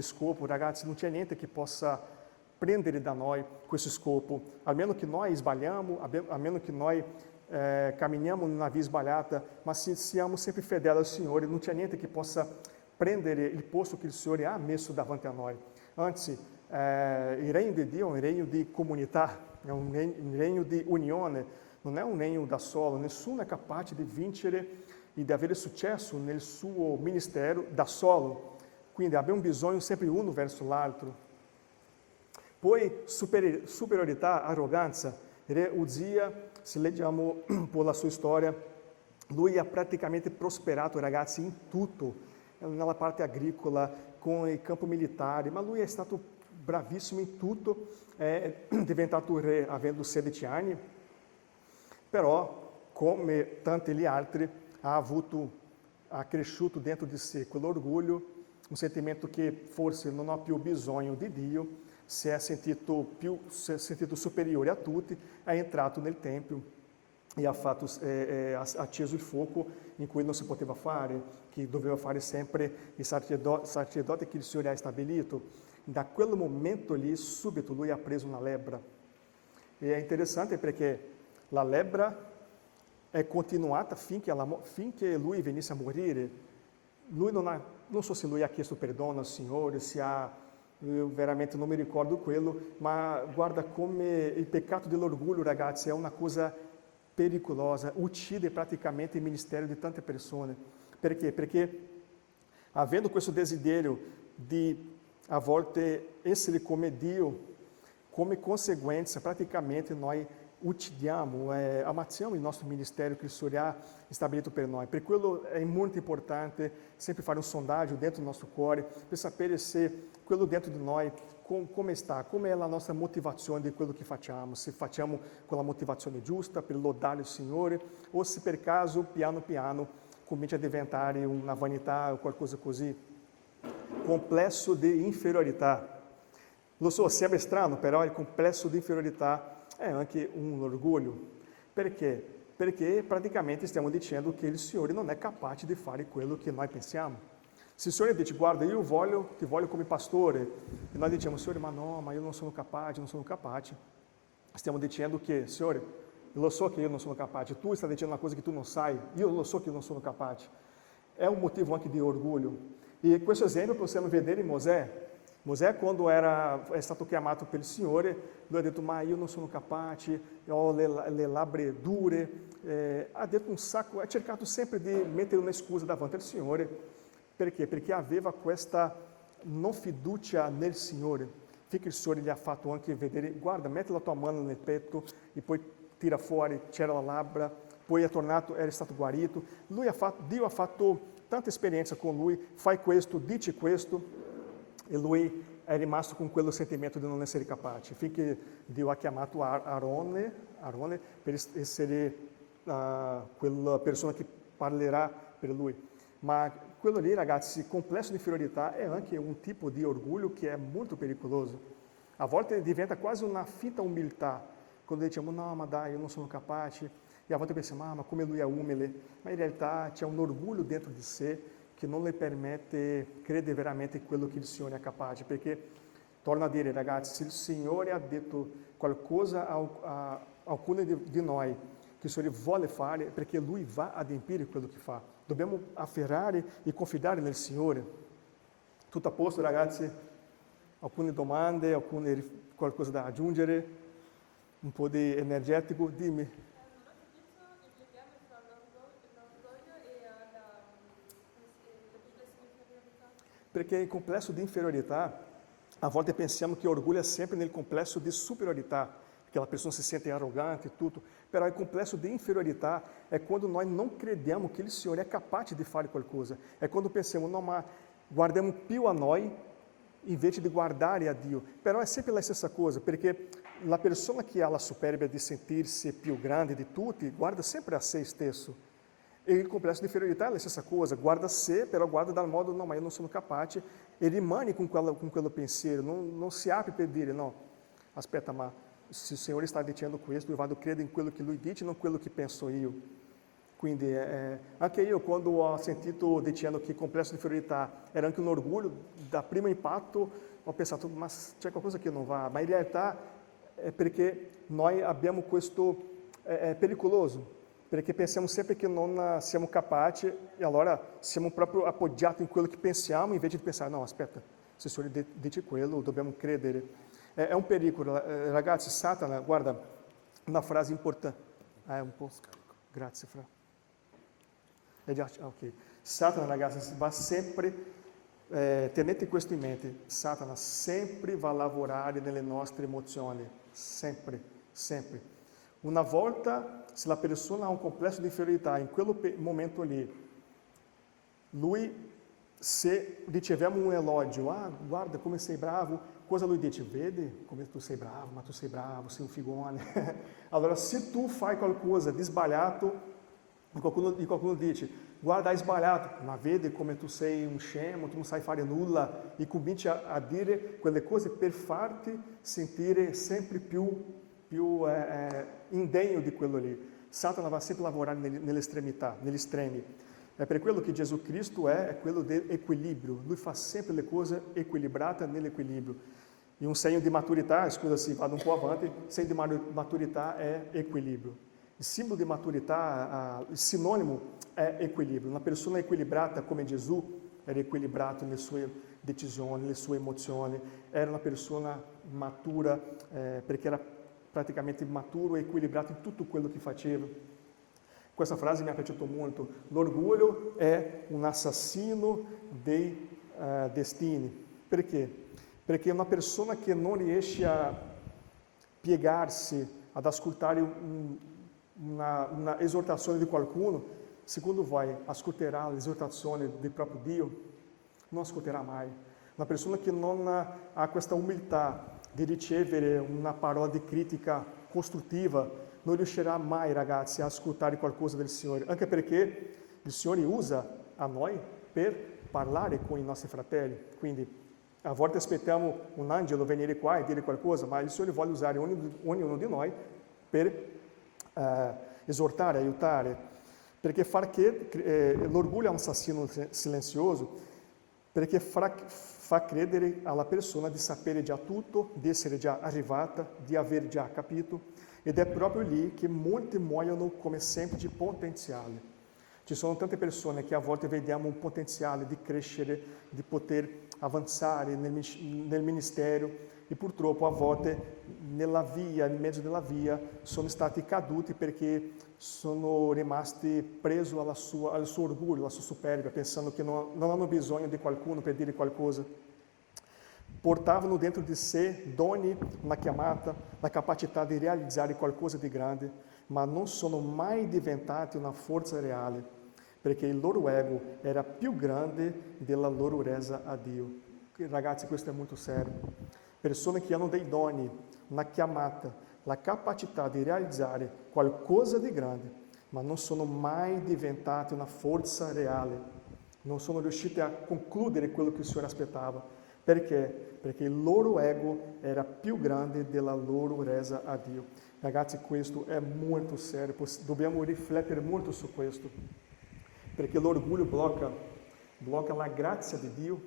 scopo, ragazzi, non c'è niente che possa prendere da noi questo scopo, almeno che noi sbagliamo, almeno che noi camminiamo in una via sbagliata, ma se siamo sempre fedeli al Signore, non c'è niente che possa prendere il posto che il Signore ha messo davanti a noi. Anzi, il regno di Dio è un regno di comunità, è un regno di unione, non è un regno da solo, nessuno è capace di vincere e di avere successo nel suo ministero da solo, quindi abbiamo bisogno sempre uno verso l'altro. Poi superiorità, arroganza. Re Uzia, se leggiamo un po' la sua storia, lui ha praticamente prosperato, ragazzi, in tutto, nella parte agricola, con il campo militare, ma lui è stato bravissimo in tutto, è diventato re avendo 16 anni, però, come tanti gli altri, ha cresciuto dentro di sé quell'orgoglio, un sentimento che forse non ha più bisogno di Dio, si è sentito superiore a tutti, è entrato nel Tempio e ha acceso il fuoco in cui non si poteva fare, che doveva fare sempre il sacerdote che il Signore ha stabilito. Da quel momento lì, subito, lui ha preso una lebbra. E è interessante perché la lebbra è continuata finché lui venisse a morire. Lui non so se lui ha chiesto perdono al Signore, io veramente non mi ricordo quello, ma guarda come il peccato dell'orgoglio, ragazzi, è una cosa pericolosa, uccide praticamente il ministero di tante persone. Perché? Perché avendo questo desiderio di a volte essere come Dio, come conseguenza praticamente noi uccidiamo, ammazziamo il nostro ministero che il Signore ha stabilito per noi. Per quello è molto importante sempre fare un sondaggio dentro do nostro cuore, per sapere se quello dentro di noi come sta, come è la nostra motivazione di quello che facciamo, se facciamo con la motivazione giusta per lodare il Signore, o se per caso, piano piano, comincia a diventare una vanità o qualcosa così. Complesso di inferiorità. Lo so, sembra strano, però il complesso di inferiorità è anche un orgoglio. Perché? Perché praticamente stiamo dicendo che il Signore non è capace di fare quello che noi pensiamo. Se il Signore dice, guarda, ti voglio come pastore, e noi diciamo, Signore, ma no, ma io non sono capace, stiamo dicendo che, Signore, eu lo so che io non sono capace, tu stai dicendo una cosa che tu non sai, io lo so che non sono capace. È un motivo anche di orgoglio. E questo esempio possiamo vedere in Mosè. Mosè, quando è stato chiamato pelo Signore, lui ha detto, ma io non sono capace, ho le labbra dure, ha detto un sacco, ha cercato sempre di mettere una scusa davanti al Signore. Perché? Perché aveva questa non fiducia nel Signore. Finché il Signore gli ha fatto anche vedere, guarda, metti la tua mano nel petto e poi tira fuori, c'era la labbra, poi era stato guarito. Dio ha fatto tanta esperienza con lui, fai questo, dici questo, e lui è rimasto con quello sentimento di non essere capace, finché Dio ha chiamato Aarone per essere quella persona che parlerà per lui. Ma quello lì, ragazzi, complesso di inferiorità è anche un tipo di orgoglio che è molto pericoloso. A volte diventa quasi una finta umiltà, quando diciamo, no, ma dai, io non sono capace, e a volte pensiamo, ma come lui è umile, ma in realtà c'è un orgoglio dentro di sé che non le permette credere veramente in quello che il Signore è capace, perché, torno a dire, ragazzi, se il Signore ha detto qualcosa alcune di noi che il Signore vuole fare, perché Lui va ad adempiere quello che fa. Dobbiamo afferrare e confidare nel Signore. Tutto a posto, ragazzi? Alcune domande, qualcosa da aggiungere? Un po' di energetico? Dimmi. Perché il complesso di inferiorità, a volte pensiamo che orgulho è sempre nel complesso di superiorità, che a pessoa se sente arrogante e tutto, però il complesso di inferiorità è quando noi non crediamo che il Signore è capace di fare qualcosa, è quando pensiamo, no, ma guardiamo più a noi invece di guardare a Dio, però è sempre la stessa cosa, perché la persona che ha la superbia di sentirsi più grande di tutti, guarda sempre a se stesso. E il complesso di inferiorità è la stessa cosa, guarda sé, però guarda dal modo, no, ma io non sono capace, e rimane con quello pensiero, non si apre per dire, no, aspetta, ma se il Signore sta dicendo questo, io vado a credere in quello che Lui dice, non quello che penso io. Quindi, anche io, quando ho sentito dicendo che il complesso di inferiorità era anche un orgoglio, da primo impatto ho pensato, ma c'è qualcosa che non va, ma in realtà è perché noi abbiamo questo, è pericoloso, perché pensiamo sempre che non siamo capaci e allora siamo proprio appoggiati in quello che pensiamo invece di pensare, no, aspetta, se il Signore dice quello, dobbiamo credere. È un pericolo, ragazzi. Satana, guarda, una frase importante, un po' scarico, grazie Fra. Ok. Satana, ragazzi, va sempre, tenete questo in mente, Satana sempre va a lavorare nelle nostre emozioni, sempre, sempre. Una volta, se la persona ha un complesso di inferiorità, in quel momento lì, lui, se riceviamo un elogio, guarda come sei bravo, cosa lui dice? Vedi come tu sei bravo, ma tu sei bravo, sei un figone. Allora, se tu fai qualcosa di sbagliato, e qualcuno dice, guarda, hai sbagliato, ma vedi come tu sei un scemo, tu non sai fare nulla, e comincia a dire quelle cose per farti sentire sempre più indegno di quello lì. Satana va sempre a lavorare nell'estremità, negli estremi. È per quello che Gesù Cristo è quello dell'equilibrio. Lui fa sempre le cose equilibrate nell'equilibrio. E un segno di maturità, scusa se vado un po' avanti, il segno di maturità è equilibrio. Il simbolo di maturità, il sinonimo è equilibrio. Una persona equilibrata come Gesù era equilibrato nelle sue decisioni, nelle sue emozioni, era una persona matura perché era praticamente maturo e equilibrato in tutto quello che faceva. Questa frase mi è piaciuta molto. L'orgoglio è un assassino dei destini. Perché? Perché una persona che non riesce a piegarsi ad ascoltare una esortazione di qualcuno, secondo voi ascolterà l'esortazione del proprio Dio? Non ascolterà mai. Una persona che non ha questa umiltà di ricevere una parola di critica costruttiva, non riuscirà mai, ragazzi, a ascoltare qualcosa del Signore, anche perché il Signore usa a noi per parlare con i nostri fratelli. Quindi a volte aspettiamo un angelo venire qua e dire qualcosa, ma il Signore vuole usare ognuno di noi per esortare, aiutare, perché l'orgoglio è un assassino silenzioso, perché fa credere alla persona di sapere già tutto, di essere già arrivata, di aver già capito, ed è proprio lì che molti muoiono come semplici potenziali. Ci sono tante persone che a volte vediamo un potenziale di crescere, di poter avanzare nel ministero e purtroppo a volte in mezzo della via, sono stati caduti perché sono rimasti presi al suo orgoglio, alla sua superbia, pensando che non hanno bisogno di qualcuno per dire qualcosa. Portavano dentro di sé doni, una chiamata, la capacità di realizzare qualcosa di grande, ma non sono mai diventati una forza reale, perché il loro ego era più grande della loro resa a Dio. Ragazzi, questo è molto serio. Persone che hanno dei doni, una chiamata, la capacità di realizzare qualcosa di grande, ma non sono mai diventate una forza reale, non sono riuscite a concludere quello che il Signore aspettava. Perché? Perché il loro ego era più grande della loro resa a Dio. Ragazzi, questo è molto serio, dobbiamo riflettere molto su questo, perché l'orgoglio blocca la grazia di Dio,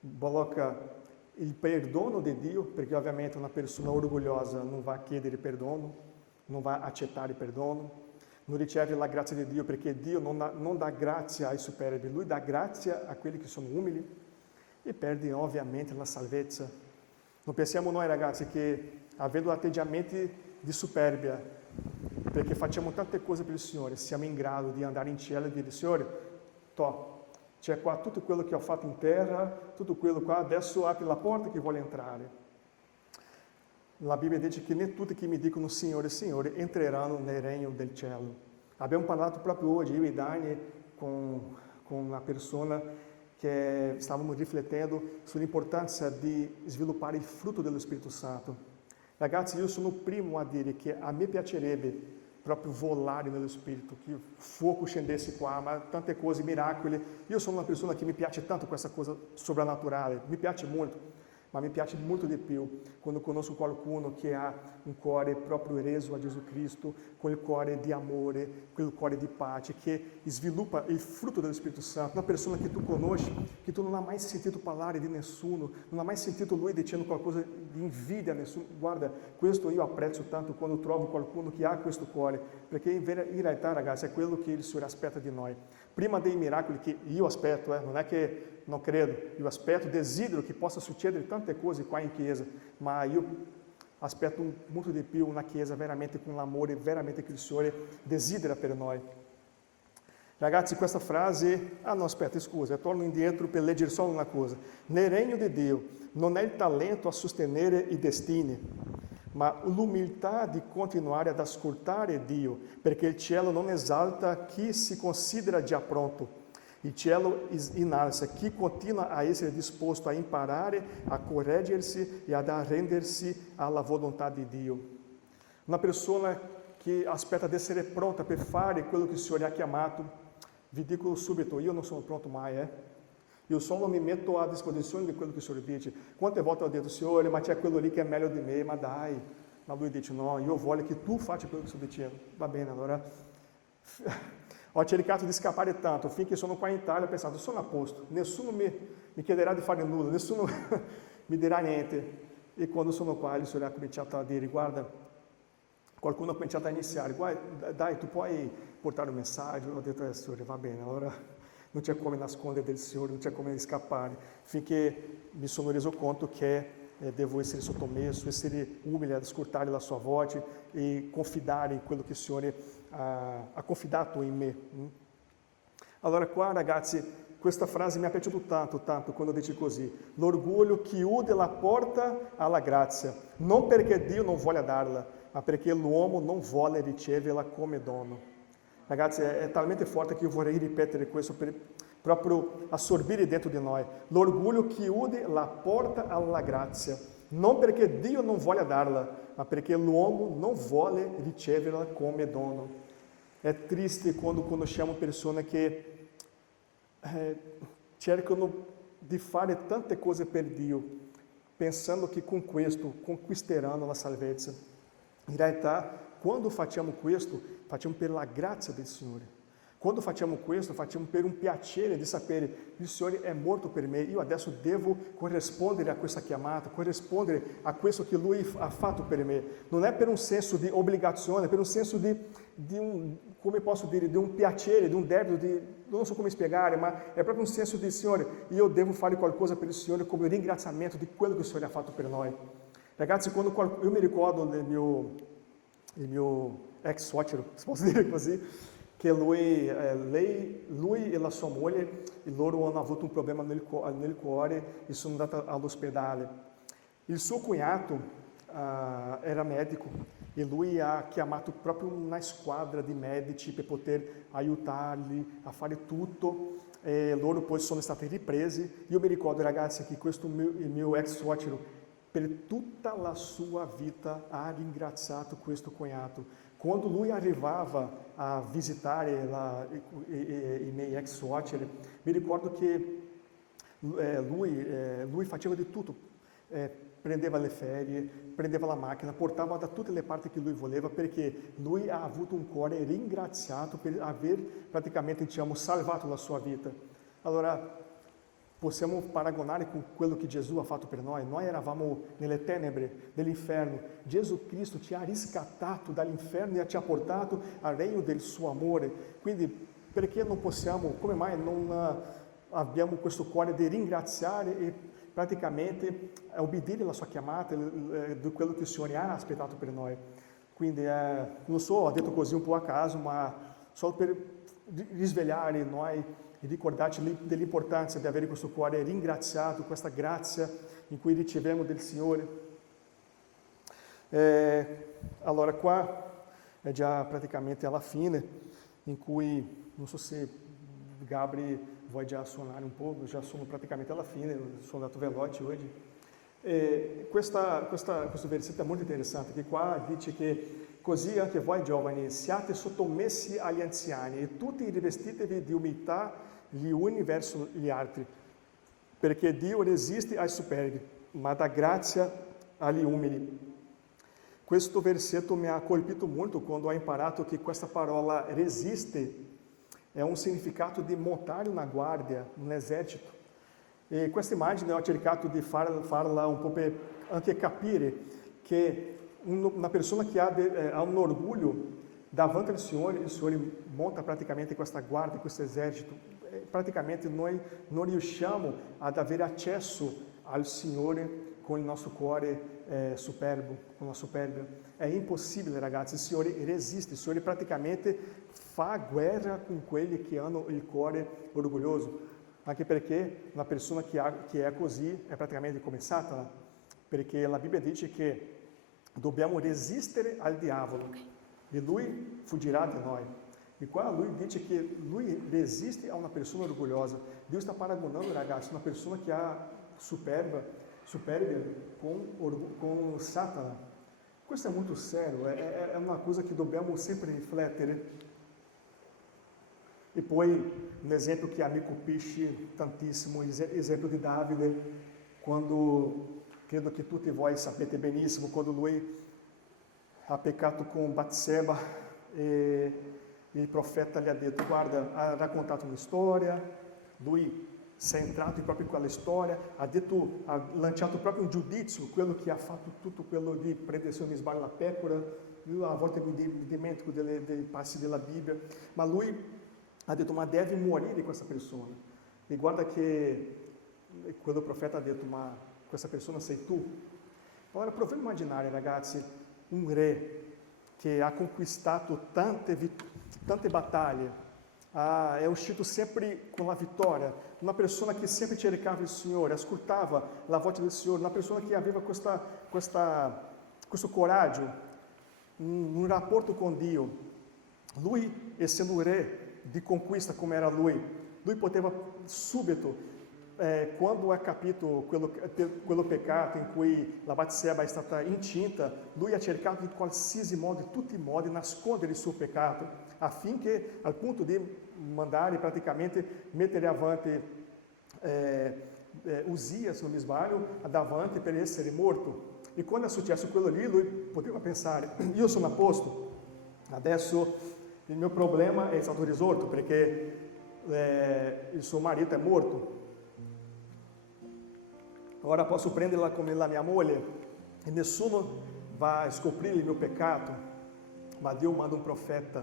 blocca il perdono di Dio, perché ovviamente una persona orgogliosa non va chiedere perdono, non va accettare perdono, non riceve la grazia di Dio, perché Dio non dà grazia ai superbi, Lui dà grazia a quelli che sono umili, e perde ovviamente la salvezza. Non pensiamo noi ragazzi che avendo atteggiamenti di superbia, perché facciamo tante cose per il Signore, siamo in grado di andare in cielo e dire: Signore, c'è qua tutto quello che ho fatto in terra, tutto quello qua, adesso apri la porta che voglio entrare. La Bibbia dice che nem tutti che mi dicono Signore, Signore entreranno nel regno del cielo. Abbiamo parlato proprio oggi, io e Dani, con una persona che stavamo riflettendo sull'importanza di sviluppare il frutto dello Spirito Santo. Ragazzi, io sono il primo a dire che a me piacerebbe proprio volare nello Spirito, che il fuoco scendesse qua, ma tante cose, miracoli. Io sono una persona che mi piace tanto questa cosa soprannaturale, mi piace molto, ma mi piace molto di più quando conosco qualcuno che ha un cuore proprio reso a Gesù Cristo, quel cuore di amore, quel cuore di pace, che sviluppa il frutto dello Spirito Santo. Una persona che tu conosci, che tu non hai mai sentito parlare di nessuno, non hai mai sentito lui dicendo qualcosa di invidia a nessuno. Guarda, questo io apprezzo tanto quando trovo qualcuno che ha questo cuore, perché in realtà, ragazzi, è quello che il Signore aspetta di noi. Prima dei miracoli che io aspetto, non è che non credo, io aspetto, desidero che possa succedere tante cose qua in chiesa, ma io aspetto molto di più una chiesa veramente con l'amore, veramente che il Signore desidera per noi. Ragazzi, questa frase, no aspetta, scusa, torno indietro per leggere solo una cosa. Nel regno di Dio non è il talento a sostenere i destini, ma l'umiltà di continuare ad ascoltare Dio, perché il cielo non esalta chi si considera già pronto. Il cielo innalza chi continua a essere disposto a imparare, a correggersi e ad arrendersi alla volontà di Dio. Una persona che aspetta di essere pronta per fare quello che il Signore ha chiamato, vi dico subito, io non sono pronto mai, Io solo mi metto a disposizione di quello che il Signore dice. Quante volte ho detto: Signore, ma c'è quello lì che è meglio di me, ma dai. Ma Lui dice: no, io voglio che tu faccia quello che sto dicendo. Va bene, allora. Ho cercato di scappare tanto, finché sono qua in Italia, ho pensato: sono a posto, nessuno mi chiederà di fare nulla, nessuno mi dirà niente. E quando sono qua, il Signore ha cominciato a dire: guarda, qualcuno ha cominciato a iniziare, guarda, dai, tu puoi portare un messaggio. Ho detto: Signore, va bene, allora non c'è come nascondere del Signore, non c'è come scappare, finché mi sono reso conto che devo essere sottomesso, essere umile ad ascoltare la sua voce e confidare in quello che il Signore ha confidato in me. Allora qua, ragazzi, questa frase mi è piaciuta tanto quando dice così: l'orgoglio chiude la porta alla grazia, non perché Dio non voglia darla, ma perché l'uomo non vuole riceverla come dono. Ragazzi, è talmente forte che io vorrei ripetere questo per proprio assorbire dentro di noi. L'orgoglio chiude la porta alla grazia, non perché Dio non voglia darla, ma perché l'uomo non vuole riceverla come dono. È triste quando conosciamo persone che cercano di fare tante cose per Dio, pensando che con questo conquisteranno la salvezza. In realtà, quando facciamo questo, facciamo per la grazia del Signore. Quando facciamo questo, facciamo per un piacere di sapere: il Signore è morto per me, io adesso devo corrispondere a questa chiamata, corrispondere a questo che Lui ha fatto per me. Non è per un senso di obbligazione, è per un senso di un, come posso dire, di un piacere, di un debito, non so come spiegare, ma è proprio un senso di: Signore, io devo fare qualcosa per il Signore come ringraziamento di quello che il Signore ha fatto per noi. Ragazzi, quando io mi ricordo del mio ex suocero, se posso dire così, che lui e la sua moglie, loro hanno avuto un problema nel cuore e sono andati all'ospedale. Il suo cognato era medico e lui ha chiamato proprio una squadra di medici per poter aiutarli a fare tutto, e loro poi sono stati ripresi. Io mi ricordo, ragazzi, che il mio ex suocero per tutta la sua vita ha ringraziato questo cognato. Quando lui arrivava a visitare i miei ex suoceri, mi ricordo che lui faceva di tutto, prendeva le ferie, prendeva la macchina, portava da tutte le parti che lui voleva, perché lui ha avuto un cuore ringraziato per aver praticamente, salvato la sua vita. Allora, possiamo paragonare con quello che Gesù ha fatto per noi. Noi eravamo nelle tenebre dell'inferno. Gesù Cristo ci ha riscattato dall'inferno e ci ha portato al regno del suo amore. Quindi perché non possiamo, come mai non abbiamo questo cuore di ringraziare e praticamente obbedire alla sua chiamata, di quello che il Signore ha aspettato per noi? Quindi non so, ho detto così un po' a caso, ma solo per risvegliare noi e ricordarci dell'importanza di avere questo cuore ringraziato, questa grazia in cui riceviamo del Signore. Allora qua è già praticamente alla fine, in cui, non so se Gabri vuoi già suonare un po', già sono praticamente alla fine, sono andato veloce oggi. Questo versetto è molto interessante, che qua dice che così anche voi giovani siate sottomessi agli anziani e tutti rivestitevi di umiltà gli uni verso gli altri, perché Dio resiste ai superbi, ma dà grazia agli umili. Questo versetto mi ha colpito molto quando ho imparato che questa parola resiste è un significato di montare una guardia, un esercito. E questa immagine ho cercato di farla un po' per anche capire che una persona che ha un orgoglio davanti al Signore, il Signore monta praticamente questa guardia, questo esercito. Praticamente noi non riusciamo ad avere accesso al Signore con il nostro cuore superbo, con la superbia. È impossibile, ragazzi. Il Signore resiste, il Signore praticamente fa guerra con quelli che hanno il cuore orgoglioso. Anche perché una persona che è così è praticamente come Satana, perché la Bibbia dice che dobbiamo resistere al diavolo e lui fuggirà di noi. E qua lui dice che lui resiste a una persona orgogliosa. Dio sta paragonando, ragazzi, una persona che ha superbia con Satana. Questo è molto serio, è una cosa che dobbiamo sempre riflettere. E poi un esempio che mi colpisce tantissimo, esempio di Davide, quando, credo che tutti voi sapete benissimo, quando lui ha peccato con Batseba e il profeta gli ha detto, guarda, ha raccontato una storia, lui si è entrato proprio in quella storia, ha lanciato proprio un giudizio, quello che ha fatto tutto quello di prendere se non mi sbaglio la pecora, io a volte mi dimentico dei passi della Bibbia, ma lui ha detto, ma deve morire questa persona. E guarda che quello profeta ha detto, ma questa persona sei tu. Allora proviamo a immaginare, ragazzi, un re che ha conquistato tante battaglie, è uscito sempre con la vittoria, una persona che sempre cercava il Signore, ascoltava la voce del Signore, una persona che aveva questo coraggio, un rapporto con Dio. Lui, essendo un re di conquista come era lui poteva subito, quando ha capito quello peccato in cui la Batseba è stata incinta, lui ha cercato in qualsiasi modo, in tutti i modi, nascondere il suo peccato, affinché, al punto di mandare praticamente mettere avanti Usia, se non mi sbaglio, davanti per essere morto. E quando è successo quello lì, lui poteva pensare, io sono a posto, adesso il mio problema è stato risolto perché il suo marito è morto. Ora posso prenderla come la mia moglie e nessuno va a scoprire il mio peccato. Ma Dio manda un profeta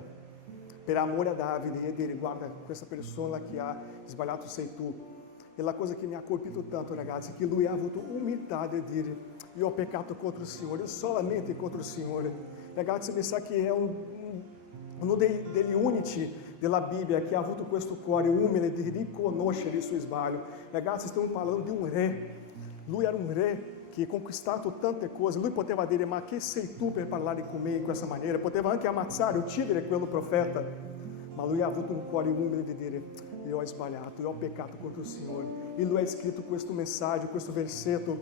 per amore a Davide e dire, guarda, questa persona che ha sbagliato sei tu. E la cosa che mi ha colpito tanto, ragazzi, è che lui ha avuto umiltà di dire, io ho peccato contro il Signore, solamente contro il Signore. Ragazzi, mi sa che è uno degli unici della Bibbia che ha avuto questo cuore umile di riconoscere il suo sbaglio. Ragazzi, stiamo parlando di un re. Lui era un re che ha conquistato tante cose. Lui poteva dire, ma che sei tu per parlare con me in questa maniera? Poteva anche ammazzare, uccidere quello profeta. Ma lui ha avuto un cuore umile di dire, io ho sbagliato, io ho peccato contro il Signore. E lui ha scritto questo messaggio, questo versetto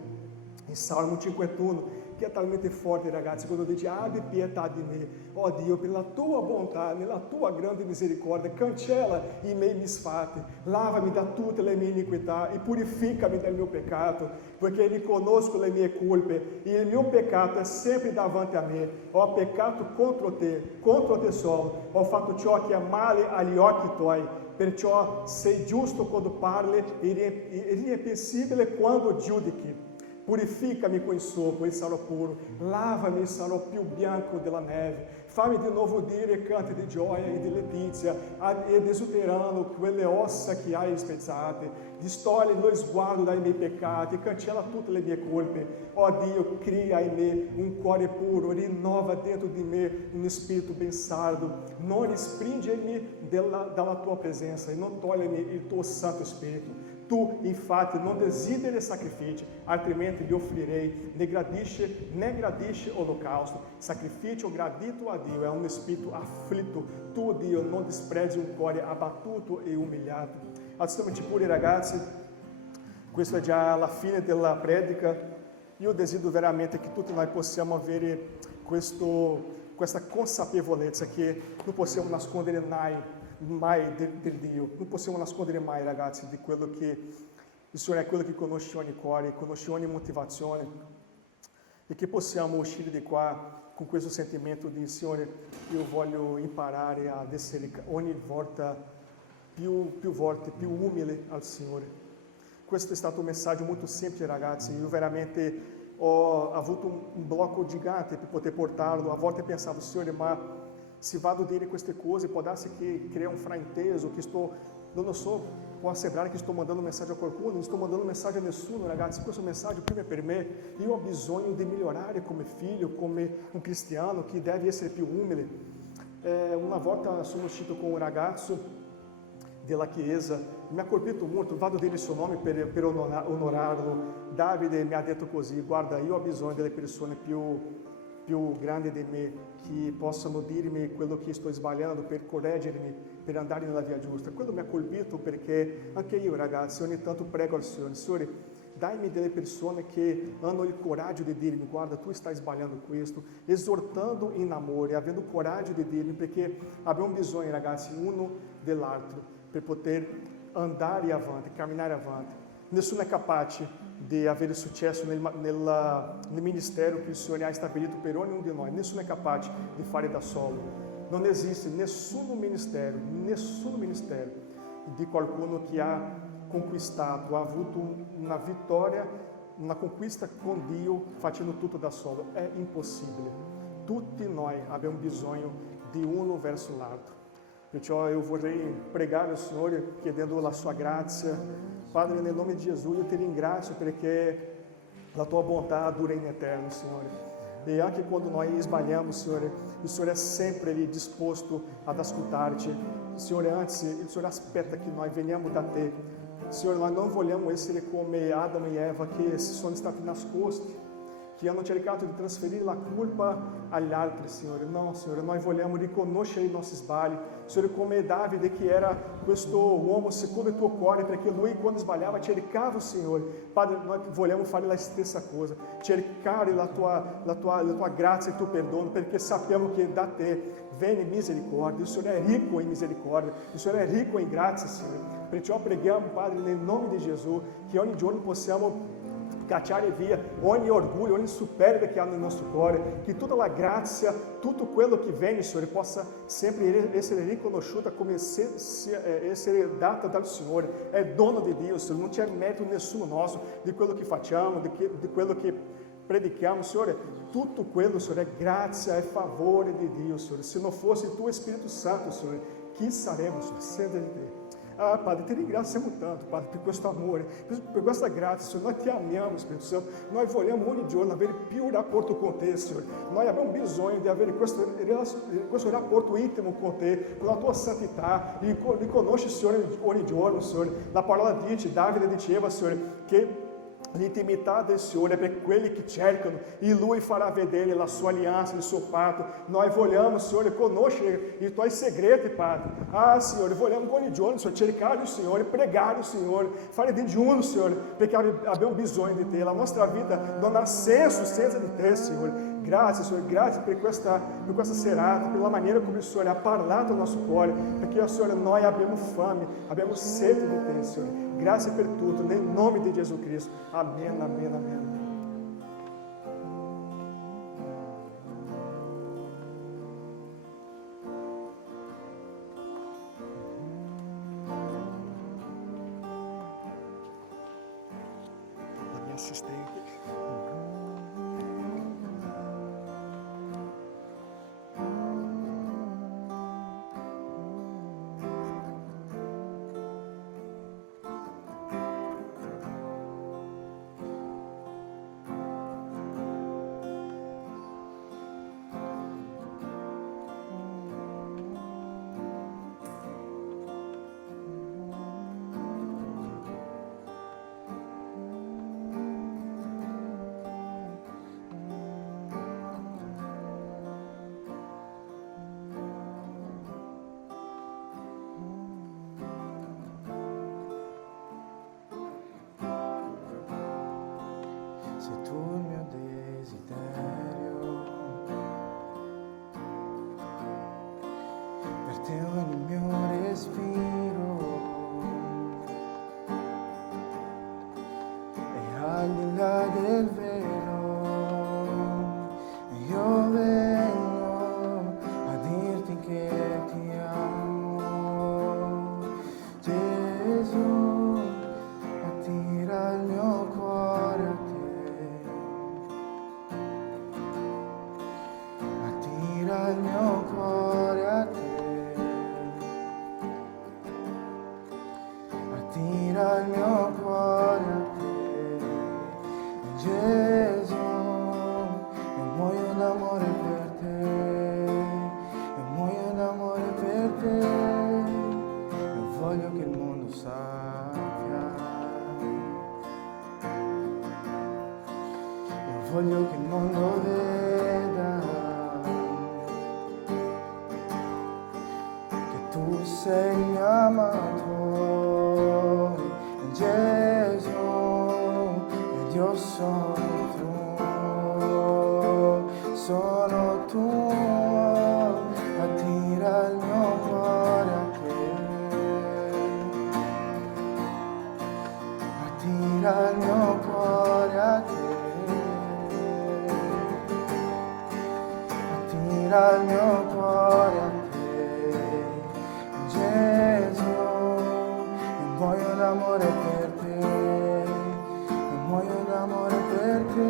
in Salmo 51, che è talmente forte, ragazzi, quando dice abbi pietà di me, oh Dio, per la tua bontà, nella tua grande misericordia, cancella i miei misfatti, lavami da tutte le mie iniquità e purificami dal mio peccato, perché riconosco le mie colpe e il mio peccato è sempre davanti a me. Ho peccato contro te solo, ho fatto ciò che è male agli occhi tuoi, perciò sei giusto quando parli e irrepreensibile quando giudichi. Purificami com insopo e sarò puro, lavami e sarò più bianco della neve. Fammi di nuovo dire canti di gioia e di letizia, ed esulterando quelle ossa che hai spezzate. Distogli lo sguardo dai miei peccati, cancella tutte le mie colpe. Ó Dio, cria in me un cuore puro, rinnova dentro di me un spirito ben sardo. Non respingimi dalla tua presenza e non toglimi il tuo Santo Spirito. Tu, infatti, non desideri sacrifício, altrimenti li offrirei, né gradisce olocausto. Sacrifício gradito a Dio è un spirito afflitto. Tu, Dio, non desprezi un cuore abbattuto e umiliato. Assolutamente pure, ragazzi, questa è già la fine della predica. Io desidero veramente che tutti noi possiamo avere questa consapevolezza che non possiamo nascondere mai del Dio, non possiamo nascondere mai, ragazzi, di quello che il Signore è quello che conosce ogni cuore, conosce ogni motivazione, e che possiamo uscire di qua con questo sentimento di Signore, io voglio imparare ad essere ogni volta più umile al Signore. Questo è stato un messaggio molto semplice, ragazzi. Io veramente ho avuto un blocco gigante per poter portarlo. A volte pensavo, Signore, ma se vado a dire queste cose, può darsi che crea un frainteso, che non lo so, può sembrare che sto mandando un messaggio a qualcuno, non sto mandando un messaggio a nessuno, ragazzi. Questo messaggio prima è per me. Io ho bisogno di migliorare come figlio, come un cristiano che deve essere più umile. Una volta sono uscito con un ragazzo della chiesa, mi ha colpito molto, vado a dire il suo nome per onorarlo. Davide mi ha detto così: guarda, io ho bisogno delle persone più grandi di me, che possano dirmi quello che sto sbagliando, per correggermi, per andare nella via giusta. Quello mi ha colpito, perché anche io, ragazzi, ogni tanto prego al Signore, dai-mi delle persone che hanno il coraggio di dirmi: guarda, tu stai sbagliando questo, esortando in amore, avendo coraggio di dirmi, perché abbiamo bisogno, ragazzi, uno dell'altro, per poter andare avanti, camminare avanti. Nessuno è capace di avere successo nel ministero che il Signore ha stabilito per ognuno di noi. Nessuno è capace di fare da solo. Non esiste nessun ministero di qualcuno che ha conquistato, ha avuto una vittoria, una conquista con Dio facendo tutto da solo. È impossibile. Tutti noi abbiamo bisogno di uno verso l'altro. Perciò io vorrei pregare al Signore chiedendo la sua grazia. Padre, nel nome di Gesù, io ti ringrazio perché la tua bontà dura in eterno, Signore. E anche quando noi sbagliamo, Signore, il Signore è sempre lì disposto ad ascoltarci. Signore, anzi, il Signore aspetta che noi veniamo da te. Signore, noi non vogliamo essere come Adamo e Eva, che sono stati nascosti, che hanno cercato di trasferire la colpa agli altri, Signore. No, Signore, noi vogliamo riconoscere i nostri sbagli. Signore, come Davide, che era questo uomo secondo il tuo cuore, perché lui, quando sbagliava, cercava il Signore. Padre, noi vogliamo fare la stessa cosa, cercare la tua grazia e il tuo perdono, perché sappiamo che da te viene misericordia. Il Signore è ricco in misericordia, il Signore è ricco in grazia, Signore. Perciò preghiamo, Padre, nel nome di Gesù, che ogni giorno possiamo cacciare via ogni orgulho, ogni superbia che há no nostro cuore, che toda a grazia, tutto quello che viene, Signore, possa sempre essere riconosciuta come essere data dal Signore. È dono di Dio, Signore, non c'è merito nessuno nostro di quello che facciamo, di quello che predichiamo, Signore. Tutto quello, Signore, è grazia, è favore di Dio, Signore. Se non fosse il tuo Spirito Santo, Signore, chi saremmo, Signore, senza di te? Ah, Padre, ti ringraziamo tanto, Padre, per questo amore, per questa grazia, Signore. Noi ti amiamo, Spirito Santo. Noi vogliamo ogni giorno avere più rapporto con te, Signore. Noi abbiamo bisogno di avere questo rapporto intimo con te, con la tua santità. Riconosci, Signore, ogni giorno, Signore. La parola dice, Davide diceva, Signore, che L'intimità del Signore è per quelli che cercano, e Lui farà vedere la sua aliança, il suo patto. Noi vogliamo, Signore, conoscere i Tuoi segreti, Padre. Signore, vogliamo ogni giorno, Signore, cercare il Signore, pregare il Signore, fare digiuno, Signore, perché abbiamo bisogno di Te. La nostra vita non ha senso senza di Te, Signore. Grazie, Signore, grazie per questa serata, pela maneira come o Senhor ha parlato al nosso cuore, perché, Senhor, noi abbiamo fame, abbiamo sede di Te, Senhor. Grazie per tutto, nel nome di Gesù Cristo. Amém, amém, amém. A minha assistente. Sei tu il mio desiderio, per te ogni mio respiro, e al di là del velo io vengo a dirti che ti amo. Gesù, attira il mio cuore a te, attira il mio cuore a te, attira il mio cuore a te. Gesù, io muoio d'amore per te, io muoio d'amore per te, io voglio che il mondo sappia, io voglio che il mondo veda che tu sei il mio amato, Gesù, ed io sono tuo, attira il mio cuore a te, attira il mio cuore a te, attira il mio cuore a te, Gesù, io muoio d'amore per te, io muoio d'amore per te,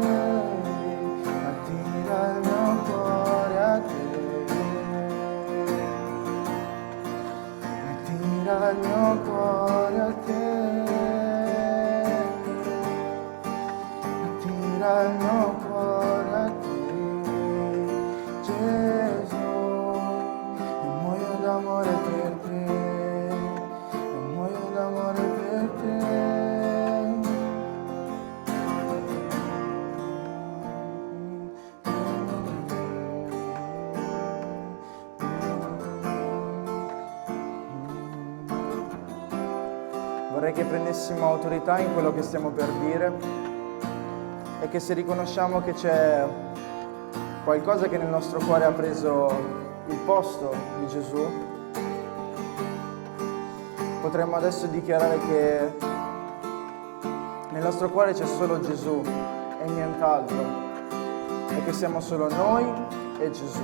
attira il mio cuore a te, attira il mio cuore a te, attira il mio cuore a te, Gesù, io muoio d'amore per te, io muoio d'amore per te. Vorrei che prendessimo autorità in quello che stiamo per dire e che se riconosciamo che c'è qualcosa che nel nostro cuore ha preso il posto di Gesù, potremmo adesso dichiarare che nel nostro cuore c'è solo Gesù e nient'altro, e che siamo solo noi e Gesù.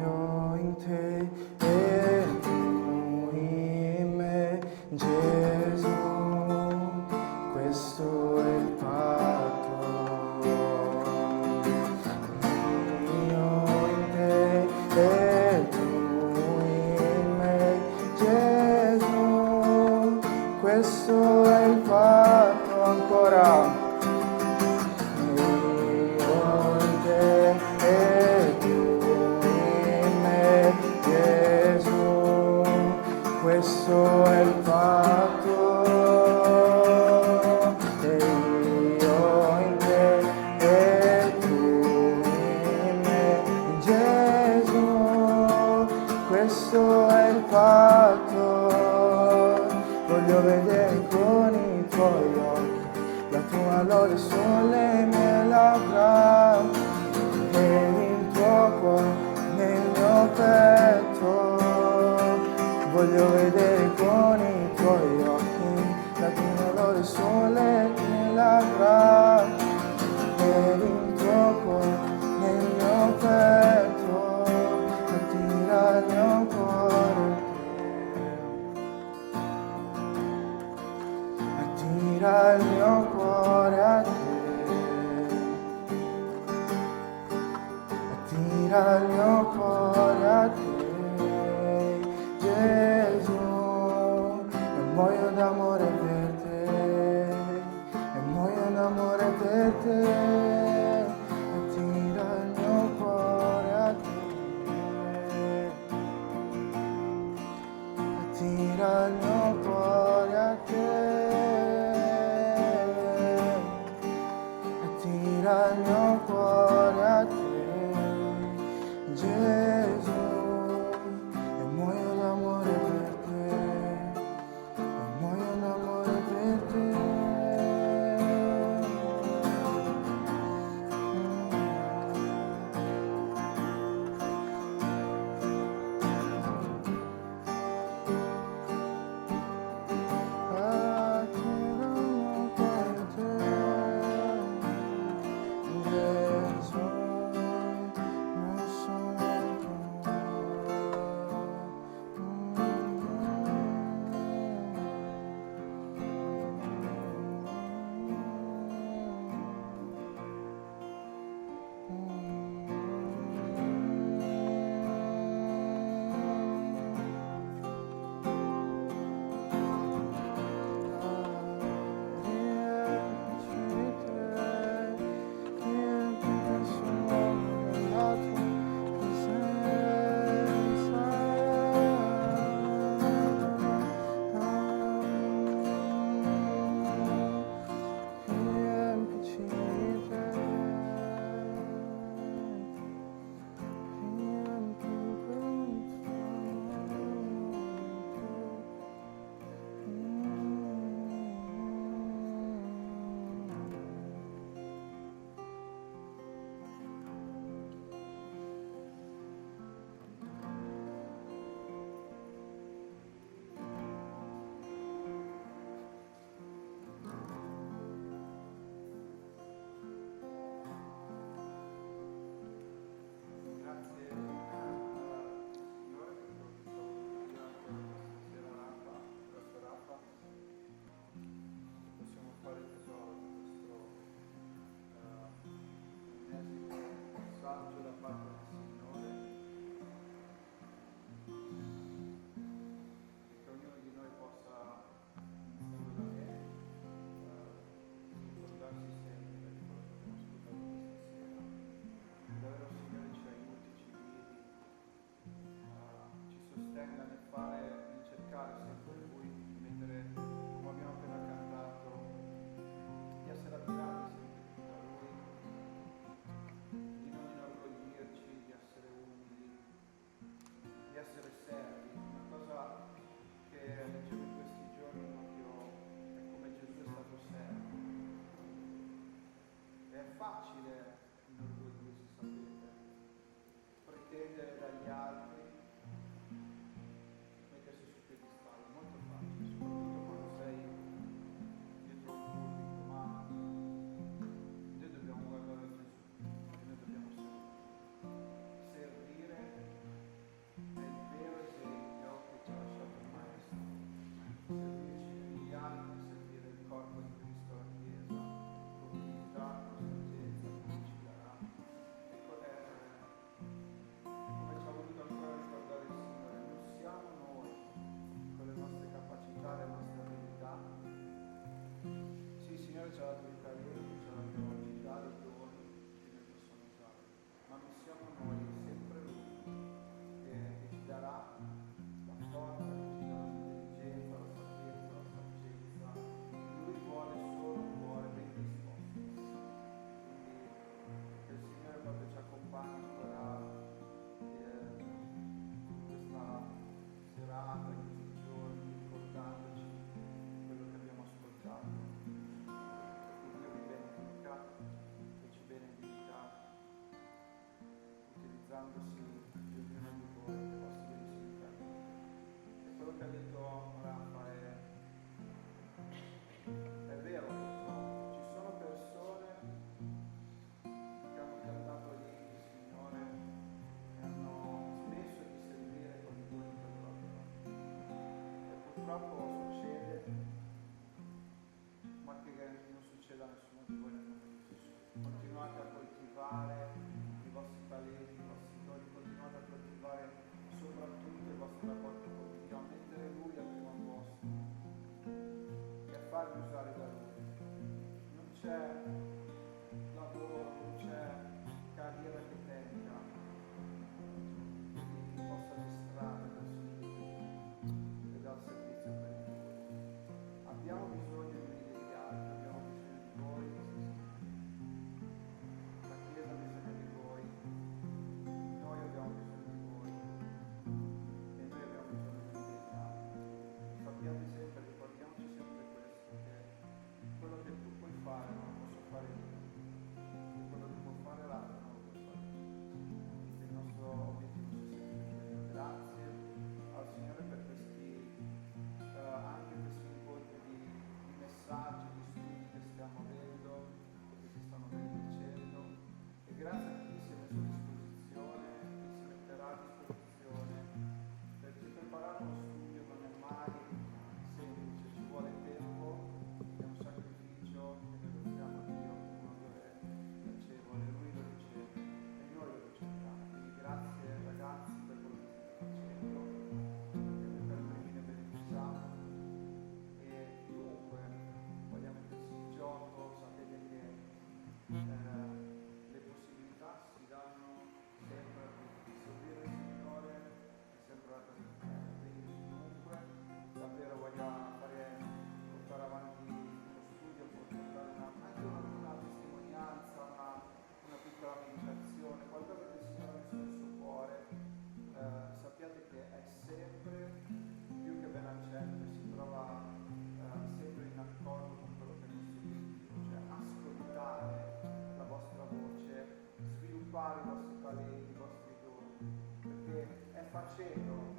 Io in te e tu in me, Gesù, questo è il patto. Io in te e tu in me, Gesù, questo è il patto. Ancora. attira il mio cuore a te, Gesù, e muoio d'amore per te, e muoio d'amore per te, attira il mio cuore a te, attira il mio cuore a te, attira il mio cuore a te, Gesù, e muoio d'amore per te, e muoio d'amore per te. Purtroppo succede, ma che non succeda a nessuno di voi nel nome di Gesù. Continuate a coltivare i vostri talenti, i vostri cielo